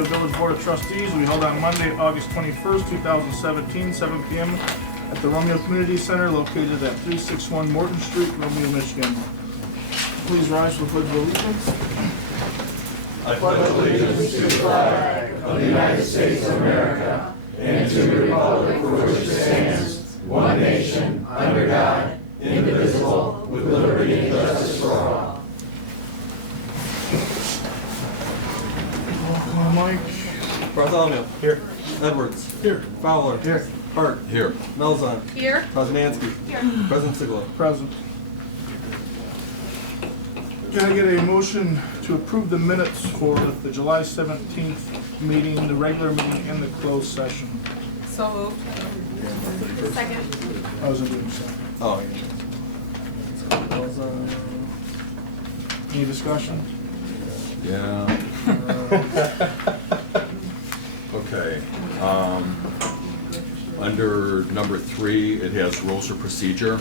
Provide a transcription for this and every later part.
Romeo Village Board of Trustees will be held on Monday, August 21st, 2017, 7 p.m. at the Romeo Community Center located at 361 Morton Street, Romeo, Michigan. Please rise for the Pledge of Allegiance. I pledge allegiance to the flag of the United States of America and to the republic for which it stands, one nation, under God, indivisible, with liberty and justice for all. Mike. Bartholomew. Here. Edwards. Here. Fowler. Here. Hart. Here. Melzon. Here. Poznansky. Here. President Sigla. Present. Can I get a motion to approve the minutes for the July 17th meeting, the regular meeting, and the closed session? So moved. Second. I wasn't doing so. Oh, yeah. Melzon. Any discussion? Yeah. Okay. Under number 3, it has rules of procedure,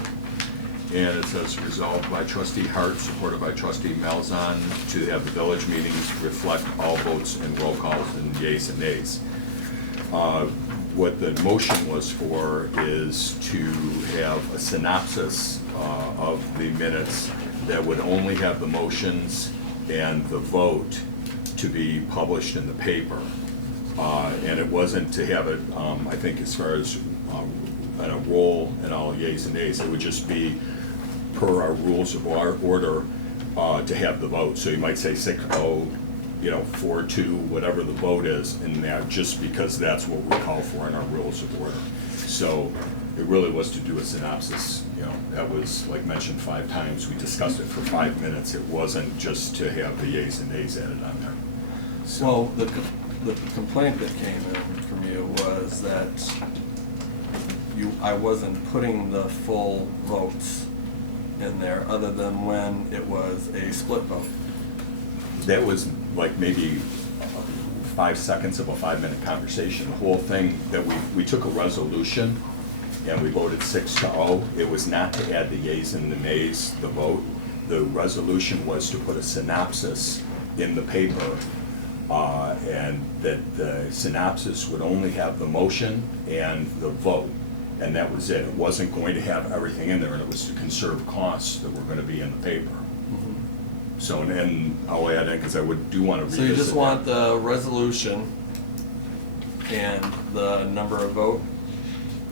and it says resolved by Trustee Hart, supported by Trustee Malzahn, to have the village meetings reflect all votes and roll calls and yeas and nays. What the motion was for is to have a synopsis of the minutes that would only have the motions and the vote to be published in the paper. And it wasn't to have it, I think as far as a roll and all yeas and nays, it would just be per our rules of order to have the vote. So you might say 6-0, 4-2, whatever the vote is in that, just because that's what we call for in our rules of order. So it really was to do a synopsis, that was like mentioned 5 times. We discussed it for 5 minutes. It wasn't just to have the yeas and nays added on there. So, Well, the complaint that came in from you was that I wasn't putting the full votes in there, other than when it was a split vote. that was like maybe 5 seconds of a 5-minute conversation. The whole thing that we took a resolution and we voted 6-0. It was not to add the yeas and the nays, the vote. The resolution was to put a synopsis in the paper, and that the synopsis would only have the motion and the vote, and that was it. It wasn't going to have everything in there, and it was to conserve costs that were going to be in the paper. So, and I'll add in, because I do want to revisit. So you just want that. the resolution and the number of vote?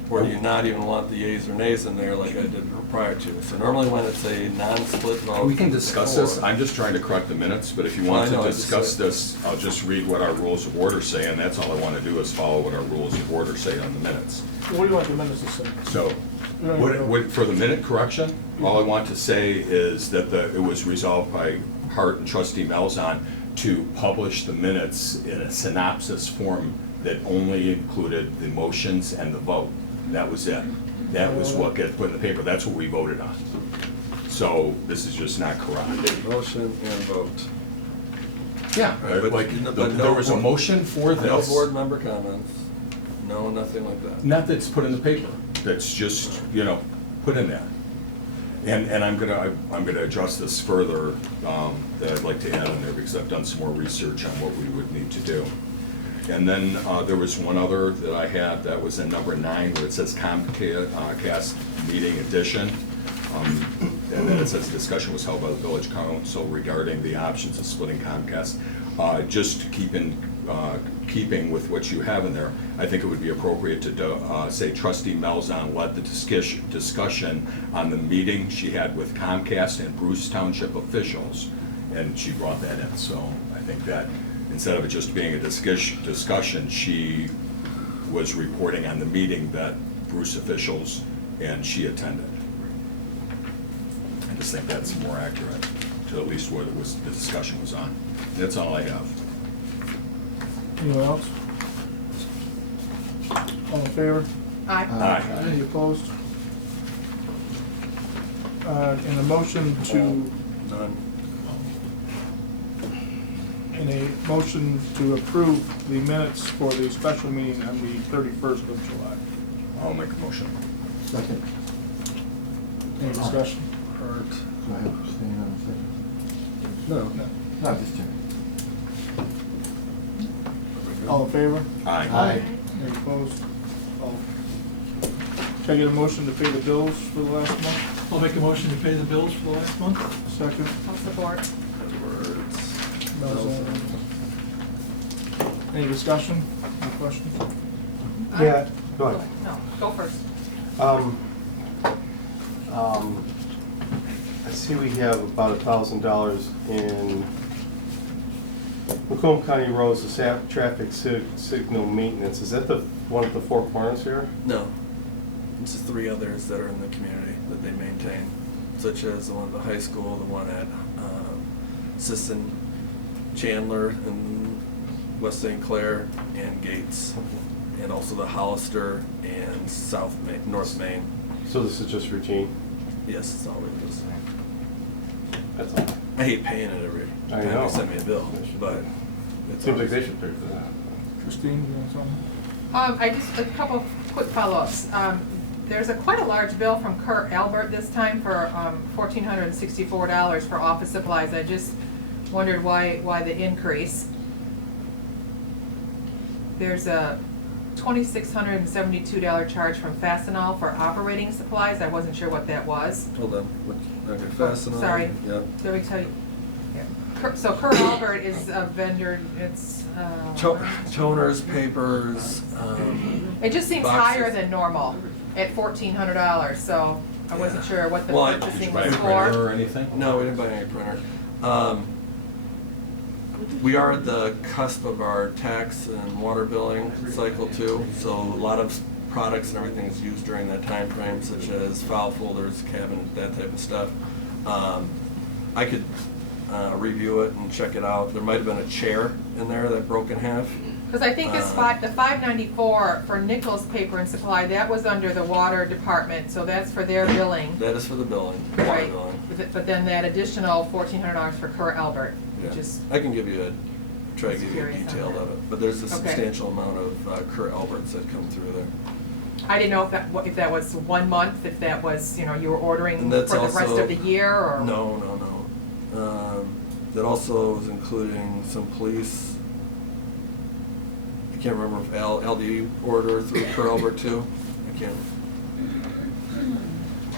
Or do you not even want the yeas or nays in there like I did prior to? So normally when it's a non-split vote. We can discuss this. before- I'm just trying to correct the minutes, but if you Well, want I know, to I just discuss said- this, I'll just read what our rules of order say, and that's all I want to do is follow what our rules of order say on the minutes. What do you want the minutes to say? So, for the minute correction, all I want to say is that it was resolved by Hart and Trustee Malzahn to publish the minutes in a synopsis form that only included the motions and the vote. That was it. That was what gets put in the paper. That's what we voted on. So this is just not correct. Motion and vote. Yeah, but like, But there was a motion for this. No board member comments, no, nothing like that. Not that's put in the paper, that's just, put in there. And I'm gonna address this further, that I'd like to add in there, because I've done some more research on what we would need to do. And then there was one other that I had, that was in number 9, where it says Comcast meeting edition. And then it says discussion was held by the village council regarding the options of splitting Comcast. Just to keeping with what you have in there, I think it would be appropriate to say Trustee Malzahn led the discussion on the meeting she had with Comcast and Bruce Township officials, and she brought that in. So I think that instead of it just being a discussion, she was reporting on the meeting that Bruce officials and she attended. I just think that's more accurate to at least what it was, the discussion was on. That's all I have. Anyone else? All in favor? Aye. Aye. Any opposed? In a motion to, None. in a motion to approve the minutes for the special meeting on the 31st of July. I'll make a motion. Second. Any discussion? Hurt. Do I have to stay on the second? No. No. No, just checking. All in favor? Aye. Any opposed? All. Can I get a motion to pay the bills for the last month? I'll make a motion to pay the bills for the last month. Second. I'll support. Edwards. Melzan. Any discussion? Any questions? Yeah, go ahead. No, go first. I see we have about $1,000 in Macomb County Roads, the traffic signal maintenance. Is that the one at the Four Corners here? No. It's just 3 others that are in the community that they maintain, such as the one at the high school, the one at Sisson, Chandler, and West St. Clair, and Gates, and also the Hollister and North Main. So this is just routine? Yes, it's all it is. That's all. I hate paying it every I time know. they send me a bill, but it's Seems like always- they should pay for that. Christine, you want something? I just, a couple quick follow-ups. There's quite a large bill from Kurt Albert this time for $1,464 for office supplies. I just wondered why the increase. There's a $2,672 charge from Fastenal for operating supplies. I wasn't sure what that was. Hold on. Okay, Fastenal. Sorry. Yep. Did we tell you? Yeah. So Kurt Albert is a vendor, it's, Toners, papers, it just seems boxes. higher than normal at $1,400, so I wasn't Yeah. sure what the Well, Did you purchasing buy was a printer for. or anything? No, we didn't buy any printer. We are at the cusp of our tax and water billing cycle too, so a lot of products and everything is used during that time frame, such as file folders, cabinet, that type of stuff. I could review it and check it out. There might have been a chair in there that broke in half. Because I think this the $594 for Nichols Paper and Supply, that was under the water department, so that's for their billing. That is for the billing, water Right, billing. but then that additional $1,400 for Kurt Albert, which Yeah. is, I can give you try to Just give you a curious on detail that. of it, but there's a Okay. substantial amount of Kurt Alberts that come through there. I didn't know if that was 1 month, if that was, you were ordering And for that's the rest also- of the year, or? No. That also is including some police. I can't remember if LD order through Kurt Albert too. I can't.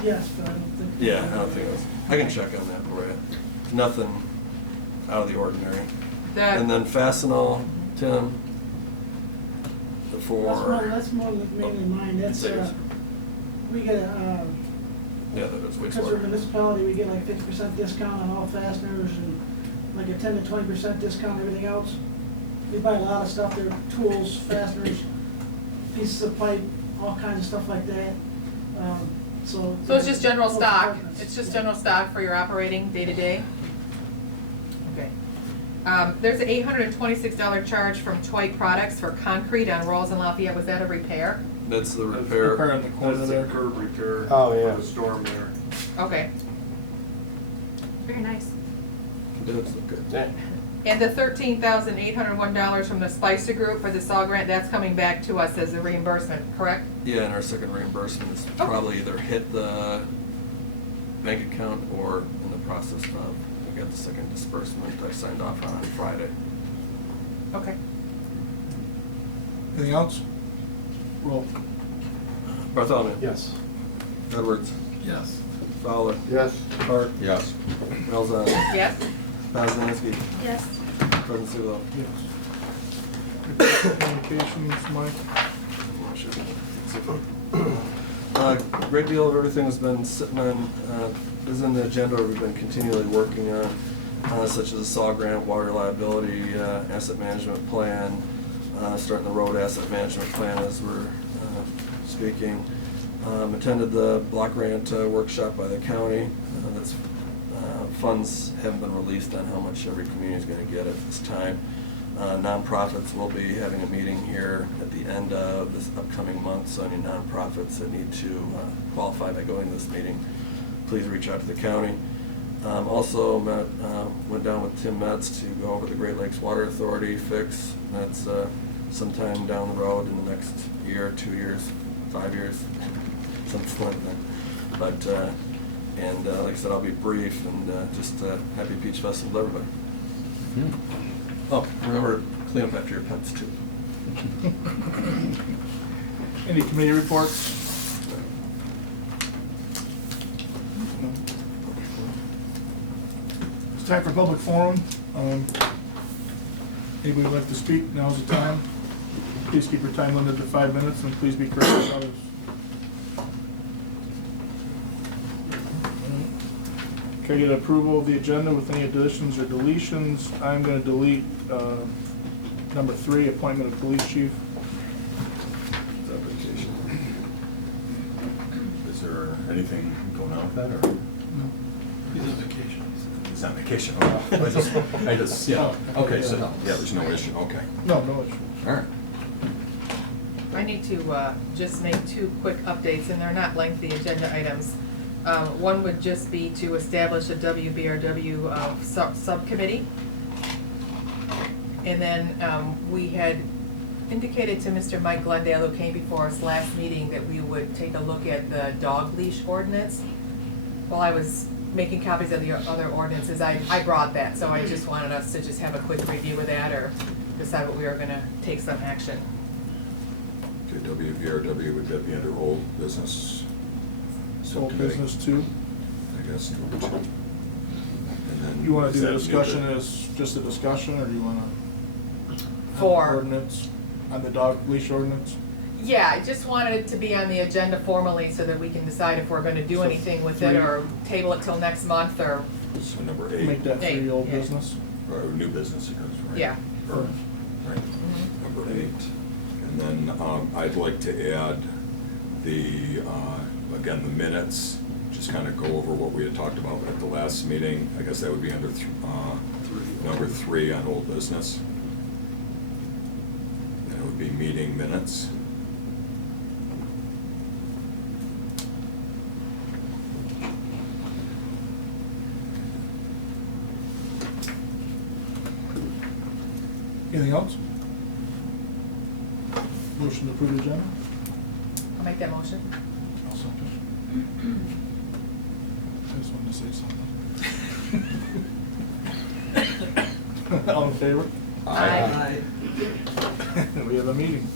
Yes, but I don't think. Yeah, I don't think it was. I can check on that for you. Nothing out of the ordinary. And then Fastenal, Tim. That's more like mainly mine, that's, Yours. we get, Yeah, that is because we're a wastewater. municipality, we get like 50% discount on all fasteners and like a 10 to 20% discount on everything else. We buy a lot of stuff, there, tools, fasteners, pieces of pipe, all kinds of stuff like that, so. So it's just general stock, it's just general stock for your operating day-to-day? Okay. There's an $826 charge from Toy Products for concrete on Rolls and Lafayette, was that a repair? That's the Repair repair. in the corner That's the there. curb repair. Oh, yeah. For the storm there. Okay. Very nice. It does look good. Yeah. And the $13,801 from the Spicer Group for the SAW grant, that's coming back to us as a reimbursement, correct? Yeah, and our second reimbursement is Oh. probably either hit the bank account or in the process of, we got the second disbursement I signed off on Friday. Okay. Anything else? Roll. Bartholomew. Yes. Edwards. Yes. Fowler. Yes. Hart. Yes. Melzan. Yes? Poznanski. Yes. President Sewell. Yes. Communications, Mike. Great deal of everything has been sitting on, is in the agenda, we've been continually working on, such as the SAW grant, water liability, asset management plan, starting the road asset management plan as we're speaking. Attended the block grant workshop by the county. That's funds haven't been released on how much every community is going to get at this time. Nonprofits will be having a meeting here at the end of this upcoming month, so any nonprofits that need to qualify by going to this meeting, please reach out to the county. Also went down with Tim Metz to go over the Great Lakes Water Authority fix. That's sometime down the road in the next year, 2 years, 5 years, something like that. But, and like I said, I'll be brief and just happy Peach Festival to everybody. Oh, remember, clean up after your pets too. Any committee reports? It's time for public forum. Anybody would like to speak? Now's the time. Please keep your time limited to 5 minutes, and please be courteous to others. Can I get approval of the agenda with any additions or deletions? I'm going to delete number 3, appointment of police chief. Is there anything going on with that, or? He's on vacation. He's on vacation. Oh, I just, yeah, okay, so, yeah, there's no issue, okay. No, no issue. All right. I need to just make 2 quick updates, and they're not lengthy agenda items. One would just be to establish a WBRW subcommittee. And then we had indicated to Mr. Mike Glendale, who came before us last meeting, that we would take a look at the dog leash ordinance. While I was making copies of the other ordinances, I brought that, so I just wanted us to just have a quick review of that, or decide what we were gonna take some action. Okay, WVRW, would that be under old business? Old Subcommittee, business 2. I guess. And then You want to is do the that discussion new as just a discussion, or do you want to? For- Ordinance, on the dog leash ordinance? Yeah, I just wanted it to be on the agenda formally so that we can decide if we're gonna do So anything with it, 3. or table it till next month, or, to- So number 8. Make that 3 Eight, old yeah. business. Or new business, it goes, right? Yeah. Or- Right, Mhm. number 8. And then I'd like to add the, again, the minutes, just kind of go over what we had talked about at the last meeting. I guess that would be under number 3 on old business. Then it would be meeting minutes. Anything else? Motion to approve the agenda? I'll make that motion. I'll second. I just wanted to say something. All in favor? Aye. We have a meeting.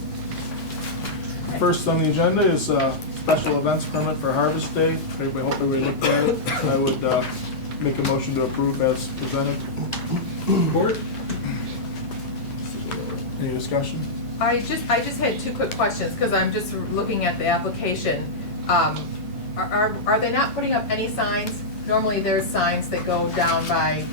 First on the agenda is special events permit for Harvest Day. Everybody, hope everybody looked at it. I would make a motion to approve as presented. Support? Any discussion? I just had 2 quick questions, because I'm just looking at the application. Are they not putting up any signs? Normally there's signs that go down by,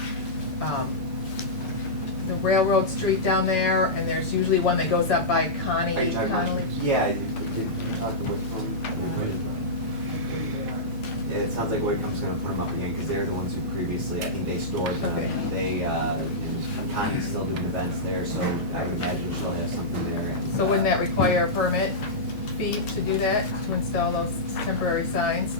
the railroad street down there, and there's usually one that goes up by Are you Connie talking about- Connolly. Yeah, we did talk to Whitcomb. Yeah, it sounds like Whitcomb's gonna put them up again, because they're the ones who previously, I think they stored them. Okay. They, Connie's still doing events there, so I would imagine she'll have something there. So wouldn't that require a permit fee to do that, to install those temporary signs?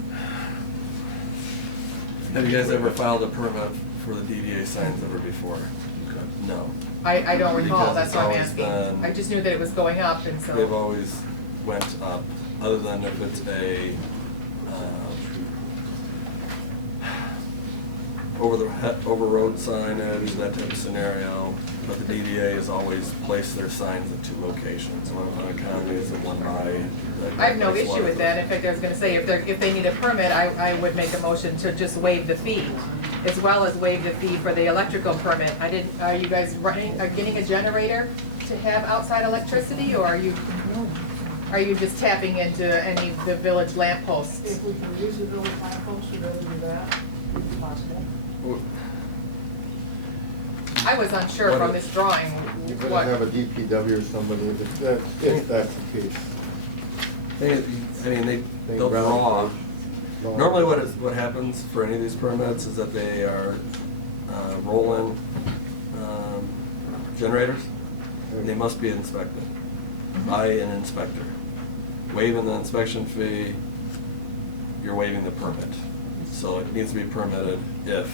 Have you guys ever filed a permit for the DDA signs ever before? Okay. No. I don't recall, Because that's it's what I'm always asking. been- I just knew that it was going up, and so. They've always went up, other than if it's a, over road signage, that type of scenario. But the DDA has always placed their signs at 2 locations, one on Counties and one by. I have no issue with that. In fact, I was gonna say, if they need a permit, I would make a motion to just waive the fee, as well as waive the fee for the electrical permit. Are you guys getting a generator to have outside electricity, or are you just tapping into any of the village lamp posts? If we can use the village lamp post, we'd rather do that, if possible. I was unsure from this drawing You're gonna have a what, DPW or somebody, if that's the case. They'll draw. Normally what happens for any of these permits is that they are roll-in generators. They must be inspected by an inspector. Waiving the inspection fee, you're waiving the permit. So it needs to be permitted if.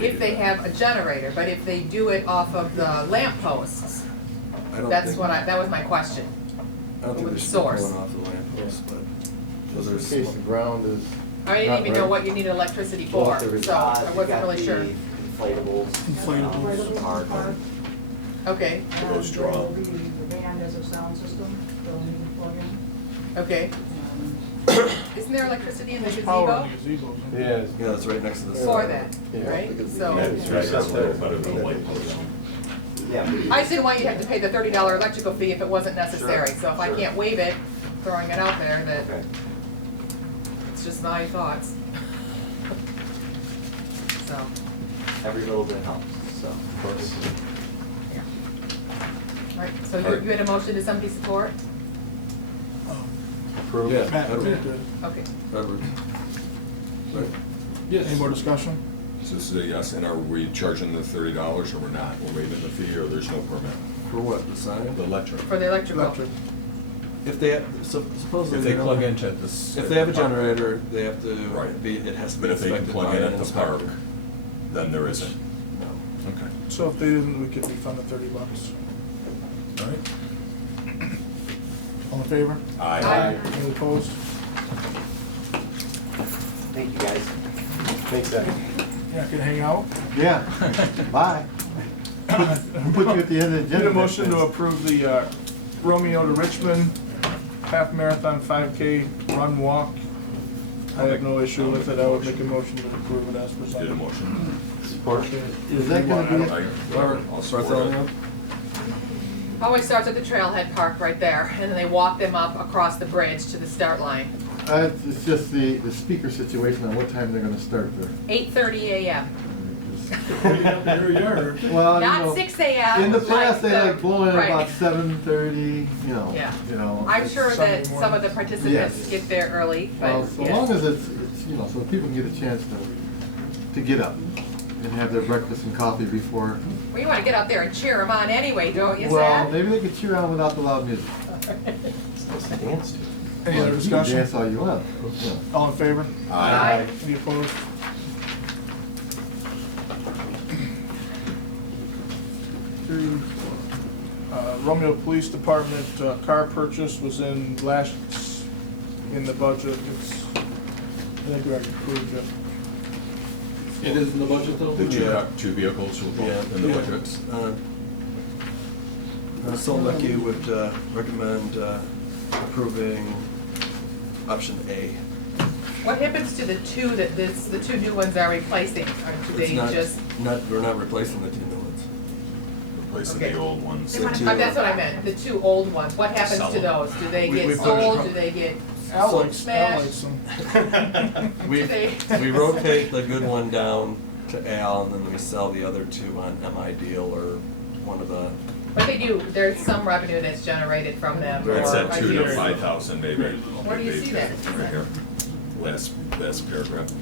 if they have a generator, but if they do it off of the lamp posts, I don't that's think- what that was my question. I don't think with they the should be source. going off the lamp post, but. Just in there's- case the ground is. I didn't not even know ready. what you needed electricity Well, for, there was, so I you've wasn't got really the sure. Inflatables. Inflatables. Park. Okay, For those There will draw. be, the band is sound system, they'll need to plug in. Okay. Isn't there electricity in the There's power gazebo? in the gazebos. isn't there? Yeah. Yeah, it's right next to the. For that, Yeah. right? Because So, Yeah, it's right up there. But it will light post. Yeah. I just didn't want you to have to pay the $30 electrical fee if it wasn't necessary. So if I Sure. can't waive it, throwing it out there, that Okay. it's just my thoughts. So, Every little bit helps, so. Of course. yeah. Right, so you had a motion to somebody support? Approved. Yeah, Matt, Edwards. good. Okay. Edwards. Right. Yes. Any more discussion? So this is a yes, and are we charging the $30 or we're not? We're waiving the fee or there's no permit? For what, the sign? The electric. For the electrical. Electric. If they, supposedly. If they don't- plug into this. If they have a generator, they have to Right. be, it has to be But if they can inspected plug by in an at the park, inspector. then there isn't. No. Okay. So if they didn't, we could refund the $30. All right. All in favor? Aye. Any opposed? Thank you, guys. Thanks, Zach. You're not gonna hang out? Yeah, bye. Put you at the end of the agenda. Need a motion to approve the Romeo to Richmond half marathon 5K run walk. I have no issue with it. I would make a motion to approve it as presented. Did a motion. Support. Is that gonna be- I'll support it. Always starts at the trailhead park right there, and then they walk them up across the bridge to the start line. It's just the speaker situation on what time they're gonna start there. 8:30 a.m. Your yard. Well, you Not know, 6 a.m. in the past, they the- like blowing at right. about 7:30, Yeah. you know. I'm sure Sunday that some morning. of the participants Yes. get there early, Well, but so yes. long as it's, you know, so people can get a chance to get up and have their breakfast and coffee before. Well, you want to get out there and cheer them on anyway, don't you, Well, Seth? maybe they could cheer on without the loud music. Supposed to dance to. Any other You can discussion? dance all you want. Yeah. All in favor? Aye. Any opposed? Romeo Police Department car purchase was in the budget. I think we already approved it. It is in the budget though? The Yeah. two vehicles were both in the Yeah. budget. Solmecki would recommend approving option A. What happens to the two the two new ones are replacing? Or do It's they not- just? We're not replacing the two new ones. Replacing Okay. the old ones. They want- That's what I meant, the two old ones. What happens Sell to them. those? Do they We get put it- sold? Do they get Al sold, likes smashed? them. We, They- we rotate the good one down to Al, and then we sell the other two on MI deal or one of the, But they do, there's some revenue that's generated from them. Right. It's or at a 2 to year. 5,000 maybe. Where do you see that? Right here. Last paragraph.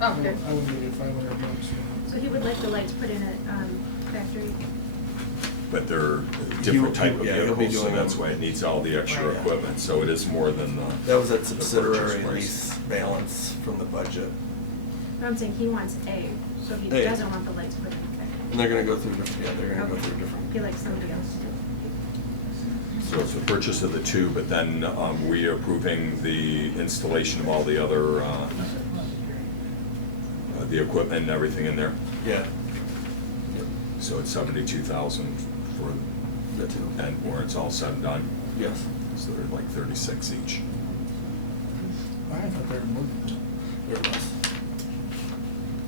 Oh, okay. I would give you $500. So he would like the lights put in at factory? But they're different type of yeah, he'll be vehicles, so doing that's them. why it needs all the extra Right. equipment, so it is more than the. that was that the subsidiary purchase price. lease balance from the budget. But I'm saying he wants A, so he A. doesn't want the lights put in factory. And they're gonna go through different, yeah, they're gonna go Okay. through different. He likes somebody else to. So it's the purchase of the two, but then we are approving the installation of all the other, the equipment and everything in there. Yeah. So it's 72,000 for, The two. and where it's all said and done. Yes. So they're like 36 each. I thought they were moving. They're less.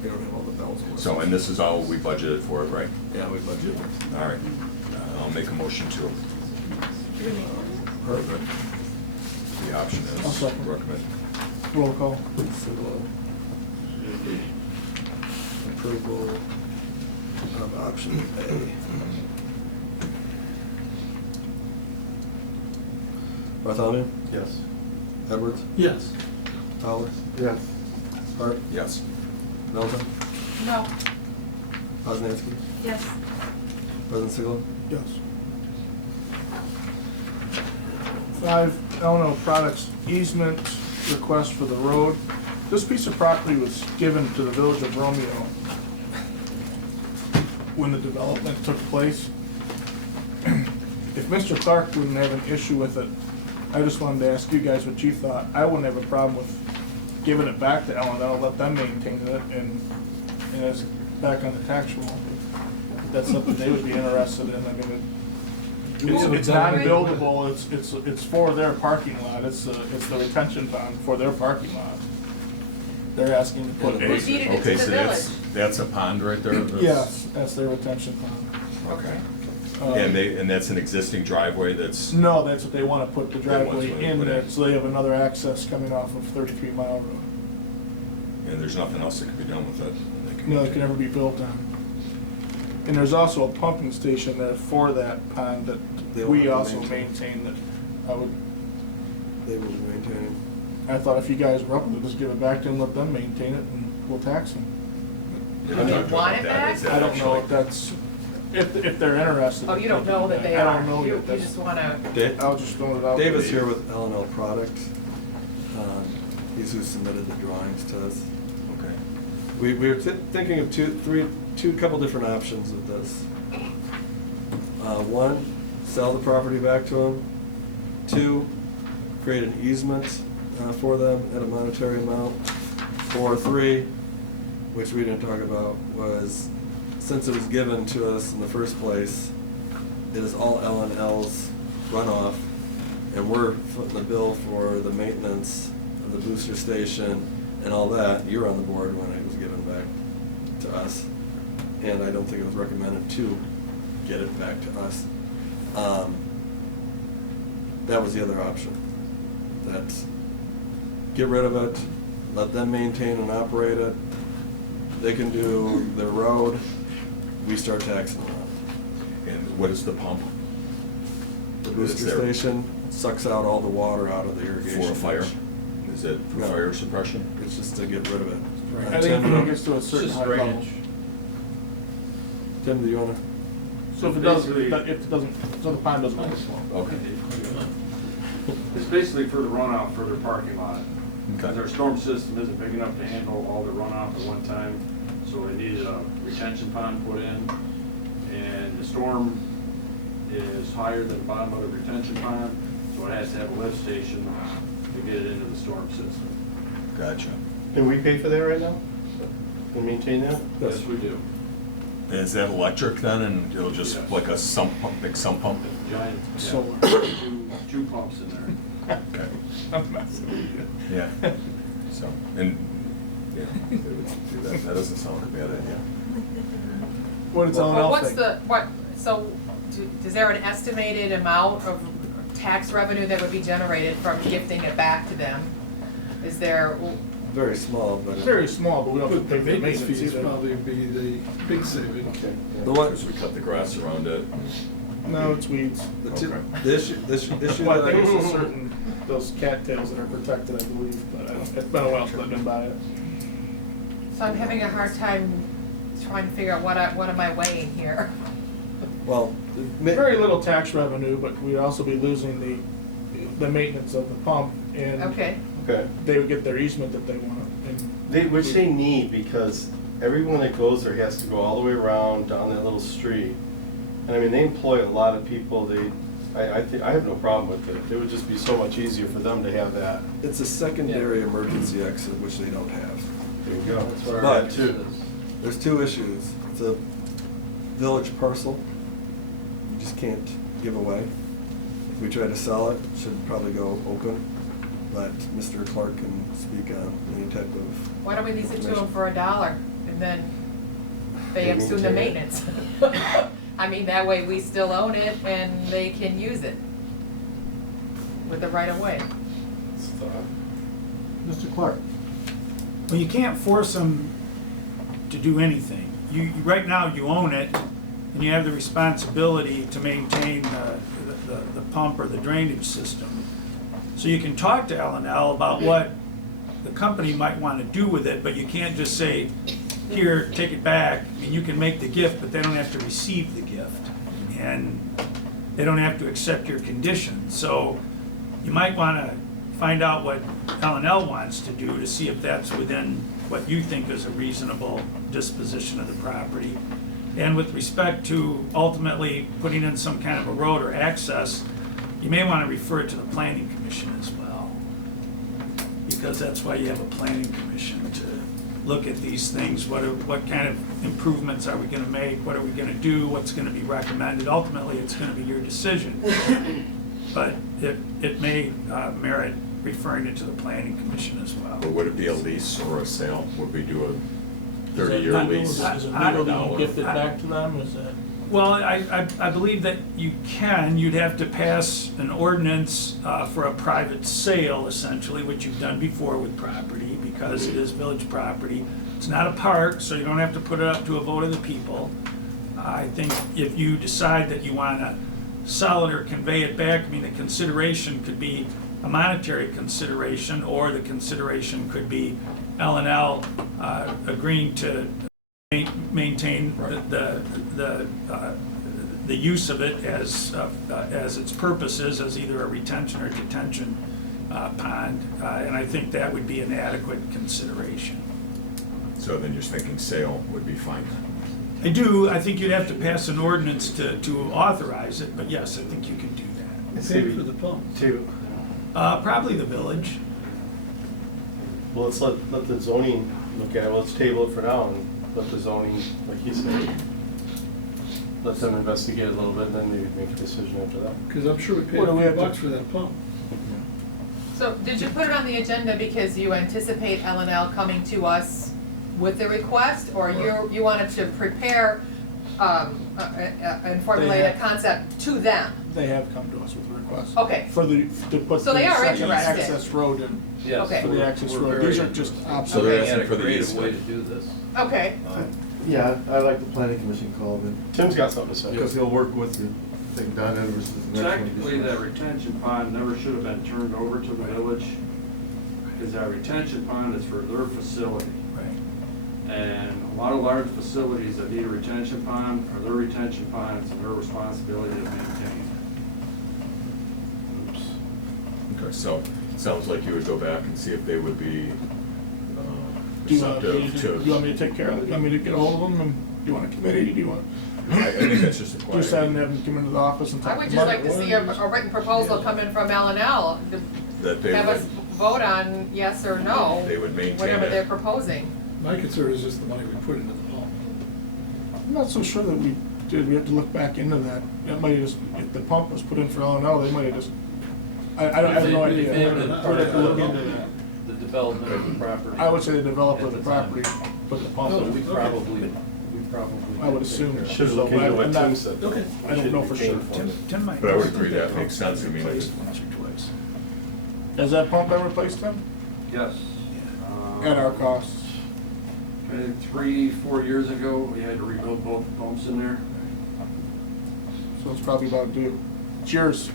They don't have all the bells and whistles. So, and this is all we budgeted for it, right? Yeah, we budgeted. All right. I'll make a motion to, You're gonna make one? Perfect. the option I'll is second. recommend. Roll call. So, approval of option A. Bartholomew? Yes. Edwards? Yes. Fowler? Yes. Hart? Yes. Melton? No. Poznanski? Yes. President Sigel? Yes. 5, L&L Products easement request for the road. This piece of property was given to the village of Romeo when the development took place. If Mr. Clark wouldn't have an issue with it, I just wanted to ask you guys what you thought. I wouldn't have a problem with giving it back to L&L, let them maintain it, and it's back on the tax roll. If that's something they would be interested in. I mean, It's non-buildable, it's for their parking lot, it's the retention pond for their parking lot. They're asking to put Who a. deeded it Okay, to so the that's, village? that's a pond right there? That's- Yes, that's their retention pond. Okay. Um, And that's an existing driveway that's, No, that's what they wanna put the They want driveway to in put there, in. so they have another access coming off of 33 Mile Road. and there's nothing else that can be done with it? No, it can never be built on. And there's also a pumping station there for that pond They that we want to also maintain. maintain that I would, They will maintain. I thought if you guys were up, we'd just give it back to them, let them maintain it, and we'll tax them. Yeah, Do they talked want about it that. back? Is that I don't know actually- if that's, if they're interested. Oh, you don't can know do that they I are? don't know You yet. That's- just wanna, I'll just throw it out. Dave there. is here with L&L Product. He's who submitted the drawings to us. Okay. We were thinking of two couple different options with this. One, sell the property back to them. Two, create an easement for them at a monetary amount. Or three, which we didn't talk about, was since it was given to us in the first place, it is all L&L's runoff, and we're footing the bill for the maintenance of the booster station and all that. You were on the board when it was given back to us, and I don't think it was recommended to get it back to us. That was the other option. That's get rid of it, let them maintain and operate it. They can do their road, we start taxing them. And what is the pump? The Is booster there- station sucks out all the water out of the irrigation. For a fire? ditch. Is it for No. fire suppression? It's just to get rid of it. I think when it gets to a It's certain just high level. drainage. Tim, do you wanna? So if it doesn't, Basically- if it doesn't, so the pond doesn't overflow. Okay. It's basically for the runoff for their parking lot. Okay. Their storm system isn't big enough to handle all the runoff at one time, so they needed a retention pond put in. And the storm is higher than the bottom of the retention pond, so it has to have a lift station to get it into the storm system. Gotcha. And we pay for that right now? To maintain that? Yes, we do. Is that electric then, and it'll just Yes. like a sump pump, big sump pump? Giant, Solar. two pumps in there. Okay. I'm messing with you. Yeah. So, and, yeah, they would do that. That doesn't sound like a bad idea. What it's all well, out what's thing. the, what, so, is there an estimated amount of tax revenue that would be generated from gifting it back to them? Is there, Very small, but. It's very small, but we don't have But to the pay for maintenance maintenance fees either. probably be the big saving. Okay. The one, Because we cut the grass around it. No, it's weeds. Okay. the issue Well, I that think it's I, a certain, those cattails that are protected, I believe, but I don't, it's been a while since I've been by it. so I'm having a hard time trying to figure out what am I weighing here? well, Very little tax revenue, but we'd also be losing the maintenance of the pump, and Okay, Okay. they would get their easement that they want. And Which they need, because everyone that goes there has to go all the way around down that little street. And I mean, they employ a lot of people, I have no problem with it. It would just be so much easier for them to have that. it's a secondary emergency exit, which they don't have. There you go. That's what I But- read too. There's two issues. It's a village parcel, you just can't give away. If we try to sell it, it should probably go open, but Mr. Clark can speak on any type of. why don't we lease it to them information. for $1 and then they They assume the maintain maintenance? I mean, that way we still own it and they can use it with the right of way. Mr. Clark? Well, you can't force them to do anything. Right now, you own it, and you have the responsibility to maintain the pump or the drainage system. So you can talk to L&L about what the company might want to do with it, but you can't just say, here, take it back, and you can make the gift, but they don't have to receive the gift. And they don't have to accept your conditions. So you might want to find out what L&L wants to do to see if that's within what you think is a reasonable disposition of the property. And with respect to ultimately putting in some kind of a road or access, you may want to refer it to the planning commission as well. Because that's why you have a planning commission to look at these things. What kind of improvements are we gonna make? What are we gonna do? What's gonna be recommended? Ultimately, it's gonna be your decision. But it may merit referring it to the planning commission as well. But would it be a lease or a sale? Would we do a Is it 30-year not- lease? Is it I legal don't to know. gift it back to them? Is it? Well, I believe that you can. You'd have to pass an ordinance for a private sale, essentially, which you've done before with property, because it is village property. It's not a park, so you don't have to put it up to a vote of the people. I think if you decide that you want to sell it or convey it back, I mean, the consideration could be a monetary consideration, or the consideration could be L&L agreeing to maintain the use of it as its purposes, as either a retention or detention pond, and I think that would be an adequate consideration. So then you're thinking sale would be fine. I do. I think you'd have to pass an ordinance to authorize it, but yes, I think you can do that. Pay for the pump. Too. Probably the village. Well, let's let the zoning look at it. Let's table it for now and let the zoning, like he said, let them investigate a little bit, and then maybe make a decision after that. Because I'm sure we paid What do a we few have to- bucks for that pump. So did you put it on the agenda because you anticipate L&L coming to us with the request, or you wanted to prepare and formulate a concept to them? They have come to us with a request. Okay. To put So the they are second interested. access road in. Okay. For the access road. These are just So obsolete. they're Okay. asking for the easement. do this. Okay, Yeah, I like the planning commission call then, Tim's got something to say. because he'll work with you. I think Don Edwards is the next one. Technically, that retention pond never should have been turned over to the village, because that retention pond is for their facility. Right. And a lot of large facilities that need a retention pond are their retention ponds and their responsibility to maintain. Okay, so it sounds like you would go back and see if they would be Do you want receptive me to take care of it? Do you want me to get a hold of them, and do you want a committee? Do you want? I think that's just a quiet. Just have them come into the office and talk. I would just like to see a written proposal come in from L&L to That they have us would, vote on yes or no. They would maintain whatever it. they're proposing. My concern is just the money we put into the pump. I'm not so sure that we did. We have to look back into that. That might have just, if the pump was put in for L&L, they might have just, I have no idea. We'd have to look into that. The development of the property. I would say the developer of the At the time. property put the pump in. We probably. I would assume. Should look into what I'm not- Tim said. Okay. I don't know for sure. Tim might. But I would agree that makes sense. I mean, Replaced once or twice. Has that pump been replaced, Tim? Yes. At our costs? Maybe 3-4 years ago, we had to rebuild both pumps in there. So it's probably about due. It's yours.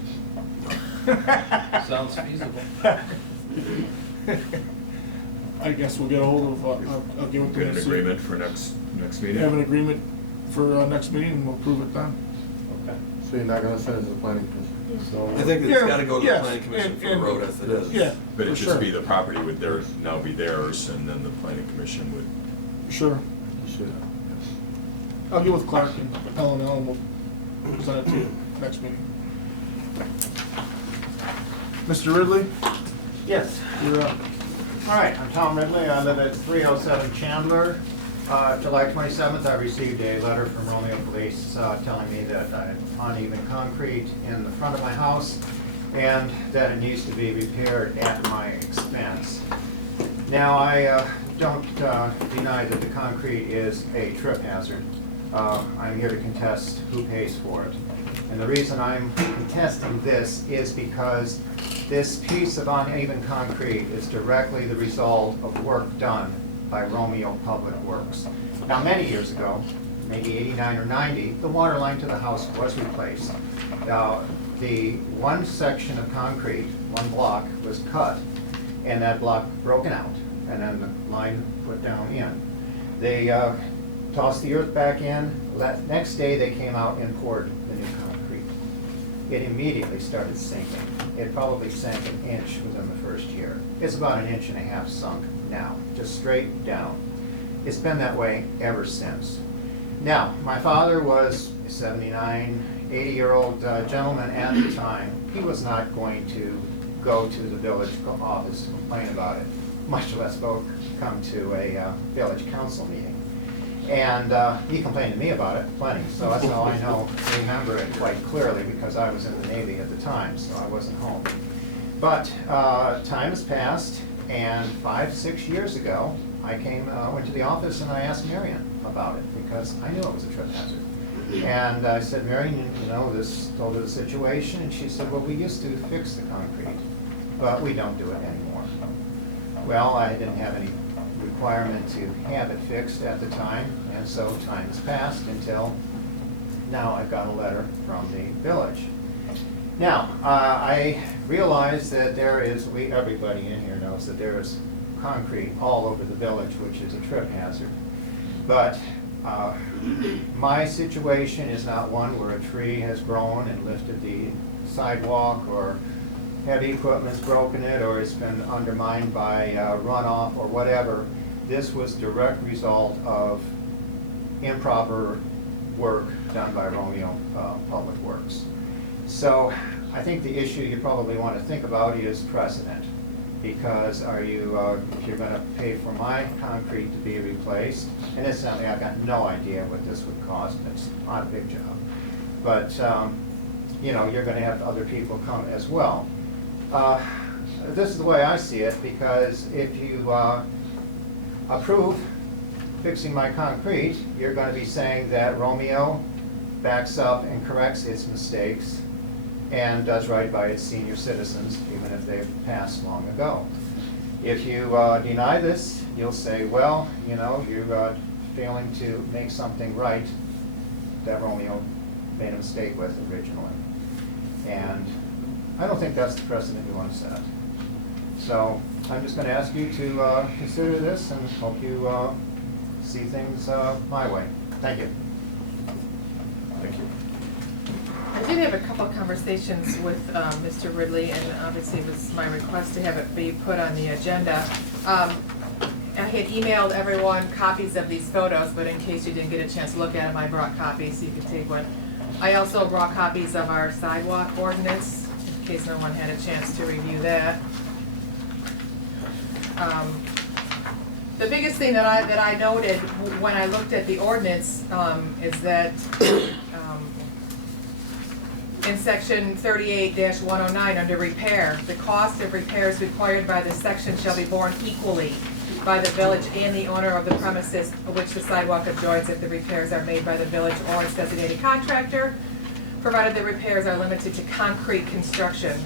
Sounds feasible. I guess we'll get a hold of, I'll get with them. get an and see. agreement for next meeting? Have an agreement for next meeting, and we'll approve it then. Okay. So you're not gonna send it to the planning commission? So, I think it's Yeah, gotta go to the yes, planning commission for the and- road as it is. Yeah, But for it'd just sure. be the property would now be theirs, and then the planning commission would. Sure. You should. I'll get with Clark and L&L, and we'll present it to you next meeting. Mr. Ridley, Yes. you're up. All right, I'm Tom Ridley. I live at 307 Chandler. July 27th, I received a letter from Romeo Police telling me that I had uneven concrete in the front of my house and that it needs to be repaired at my expense. Now, I don't deny that the concrete is a trip hazard. I'm here to contest who pays for it. And the reason I'm contesting this is because this piece of uneven concrete is directly the result of work done by Romeo Public Works. Now, many years ago, maybe 89 or 90, the water line to the house was replaced. The one section of concrete, one block, was cut, and that block broken out, and then the line put down in. They tossed the earth back in. Next day, they came out and poured the new concrete. It immediately started sinking. It probably sank an inch within the first year. It's about 1.5 inches sunk now, just straight down. It's been that way ever since. Now, my father was a 79, 80-year-old gentleman at the time. He was not going to go to the village office and complain about it. much less come to a village council meeting. And he complained to me about it plenty, so that's how I remember it quite clearly, because I was in the Navy at the time, so I wasn't home. But time has passed, and 5-6 years ago, I went to the office and I asked Marion about it, because I knew it was a trip hazard. And I said, Marion, told her the situation, and she said, well, we used to fix the concrete, but we don't do it anymore. Well, I didn't have any requirement to have it fixed at the time, and so time has passed until now I've got a letter from the village. Now, I realize that everybody in here knows that there is concrete all over the village, which is a trip hazard. But my situation is not one where a tree has grown and lifted the sidewalk, or heavy equipment's broken it, or it's been undermined by runoff or whatever. This was direct result of improper work done by Romeo Public Works. So I think the issue you probably want to think about is precedent. Because if you're going to pay for my concrete to be replaced, and incidentally, I've got no idea what this would cost, it's not a big job. But, you're going to have other people come as well. This is the way I see it, because if you approve fixing my concrete, you're going to be saying that Romeo backs up and corrects its mistakes and does right by its senior citizens, even if they've passed long ago. If you deny this, you'll say, well, you're failing to make something right that Romeo made a mistake with originally. And I don't think that's the precedent you want to set. So I'm just going to ask you to consider this and hope you see things my way. Thank you. Thank you. I did have a couple of conversations with Mr. Ridley, and obviously it was my request to have it be put on the agenda. I had emailed everyone copies of these photos, but in case you didn't get a chance to look at them, I brought copies so you could take one. I also brought copies of our sidewalk ordinance, in case no one had a chance to review that. The biggest thing that I noted when I looked at the ordinance is that in section 38-109 under repair, the cost of repairs required by this section shall be borne equally by the village and the owner of the premises of which the sidewalk adjoins if the repairs are made by the village or its designated contractor, provided the repairs are limited to concrete construction.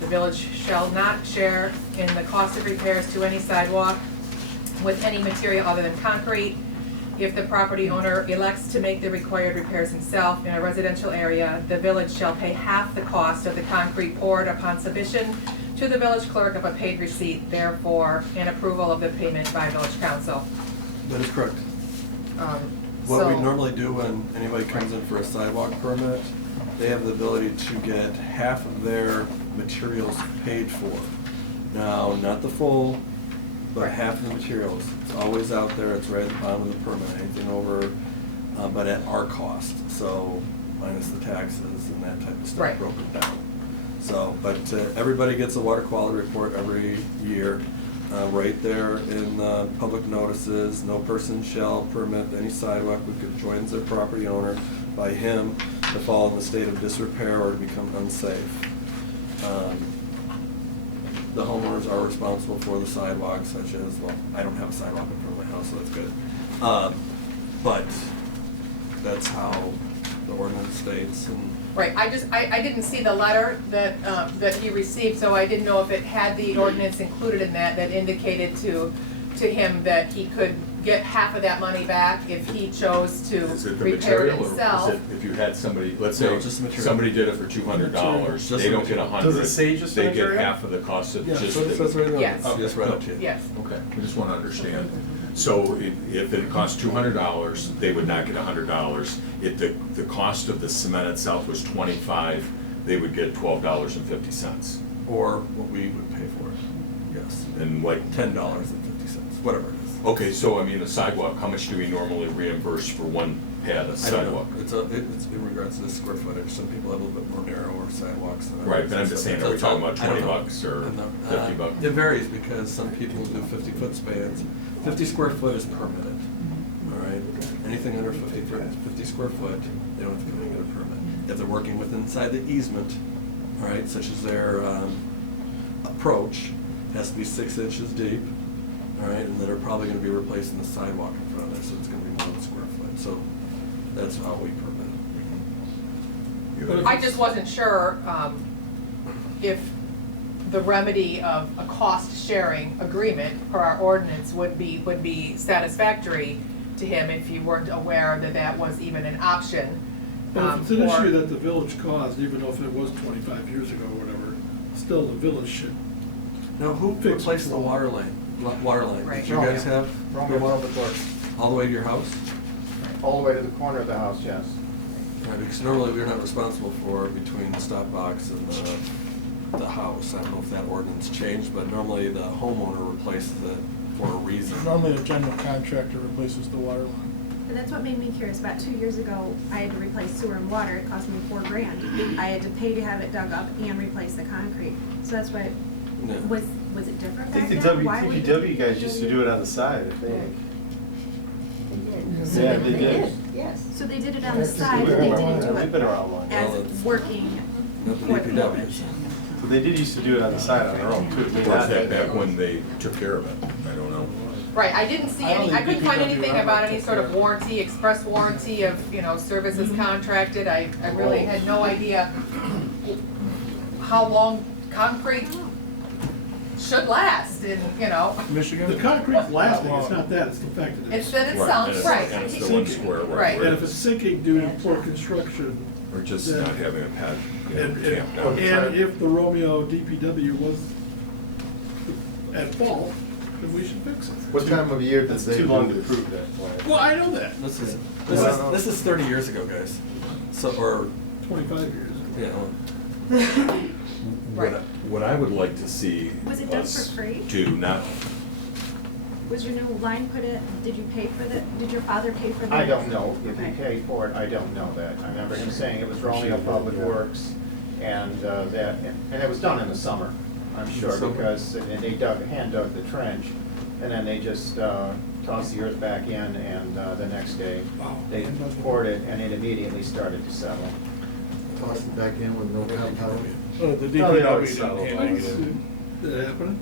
The village shall not share in the cost of repairs to any sidewalk with any material other than concrete. If the property owner elects to make the required repairs himself in a residential area, the village shall pay half the cost of the concrete poured upon submission to the village clerk of a paid receipt, therefore, and approval of the payment by village council. That is correct. What we So- normally do when anybody comes in for a sidewalk permit, they have the ability to get half of their materials paid for. Now, not the full, but half of the materials. It's always out there, it's right at the bottom of the permit, anything over, but at our cost. So minus the taxes and that type of stuff Right. broken down. So, but everybody gets a water quality report every year. Right there in public notices, no person shall permit any sidewalk which adjoins their property owner by him to fall in the state of disrepair or to become unsafe. The homeowners are responsible for the sidewalks, such as, well, I don't have a sidewalk in front of my house, so that's good. But that's how the ordinance states, and Right, I didn't see the letter that he received, so I didn't know if it had the ordinance included in that indicated to him that he could get half of that money back if he chose to Is it the repair it material, or himself. is it if you had somebody, let's No, say, just the material. somebody did it for $200, Just they the don't get material. 100. Does it say just the They get material? half of the cost of yeah, just so it says right in the Yes. ordinance. Just read it to you. Yes, Okay, I just want to understand. So if it costs $200, they would not get $100. If the cost of the cement itself was $25, they would get $12.50. Or what we would pay for it, yes. And like, $10.50, whatever it is. okay, so I mean, a sidewalk, how much do we normally reimburse for one pad a I don't know. sidewalk. It's in regards to the square footage. Some people have a little bit more narrower sidewalks than others. Right, but I'm just saying, are we talking about I don't 20 know. bucks or I don't know. 50 bucks? It varies because some people do 50-foot spans. 50 square foot is permitted, all right? Anything under 50 square foot, they don't have to come in and get a permit. If they're working within inside the easement, all right, such as their approach, has to be 6 inches deep, all right, and then they're probably gonna be replacing the sidewalk in front of it, so it's gonna be more than a square foot. So that's how we permit it. I just wasn't sure if the remedy of a cost-sharing agreement per our ordinance would be satisfactory to him if you weren't aware that that was even an option. But if it's an or- issue that the village caused, even if it was 25 years ago or whatever, still the village should. Now, who Fix replaced it. the water line? Water line? Right. Did you guys have? Romeo Public Works, All the way to your house? all the way to the corner of the house, yes. Right, because normally we're not responsible for between the stop box and the house. I don't know if that ordinance changed, but normally the homeowner replaces it for a reason. Normally, the general contractor replaces the water line. And that's what made me curious. About 2 years ago, I had to replace sewer and water. It cost me $4,000. I had to pay to have it dug up and replace the concrete. So that's why, Yeah. was it different I back think the then? Why were you DPW guys used to do it on the side, I think. They Yeah, they did. Yes. So they did it on the Just side, but they didn't do They've been it around long. as Well, it's- working Not the for the DPW. village. But they did used to do it on the side on their own too. I mean, Or is not- that back when they took care of it? I don't know. Right, I didn't see I don't any, I think couldn't find DPW anything ever about any took sort of care of it. warranty, express warranty of, services contracted. I really had no idea how long concrete should last and, Michigan? The concrete's lasting, it's not that, it's the fact that it's it's. that it Right, sounds, and it's- right. And it's the one square, Right. right, And where- if it's sinking due to poor construction, or just not having a pad, and camped out. if the Romeo DPW was at fault, then we should fix it. What time of year That's does they too long do to this? prove that point. Well, I know that, This is 30 years ago, guys. So, or, 25 years. yeah. What I would like to see Was it done us for free? do not, Was your new line put in, did you pay for that? Did your father pay for that? I don't know if he Okay. paid for it, I don't know that. I remember him saying it was Romeo Public Works, and and it was done in the summer, I'm sure, Summer. because, and they hand dug the trench, and then they just tossed the earth back in, and the next day, they poured it, and it immediately started to settle. Toss it back in with no compound? The Oh, they DPW always didn't settle. handle it. That happening?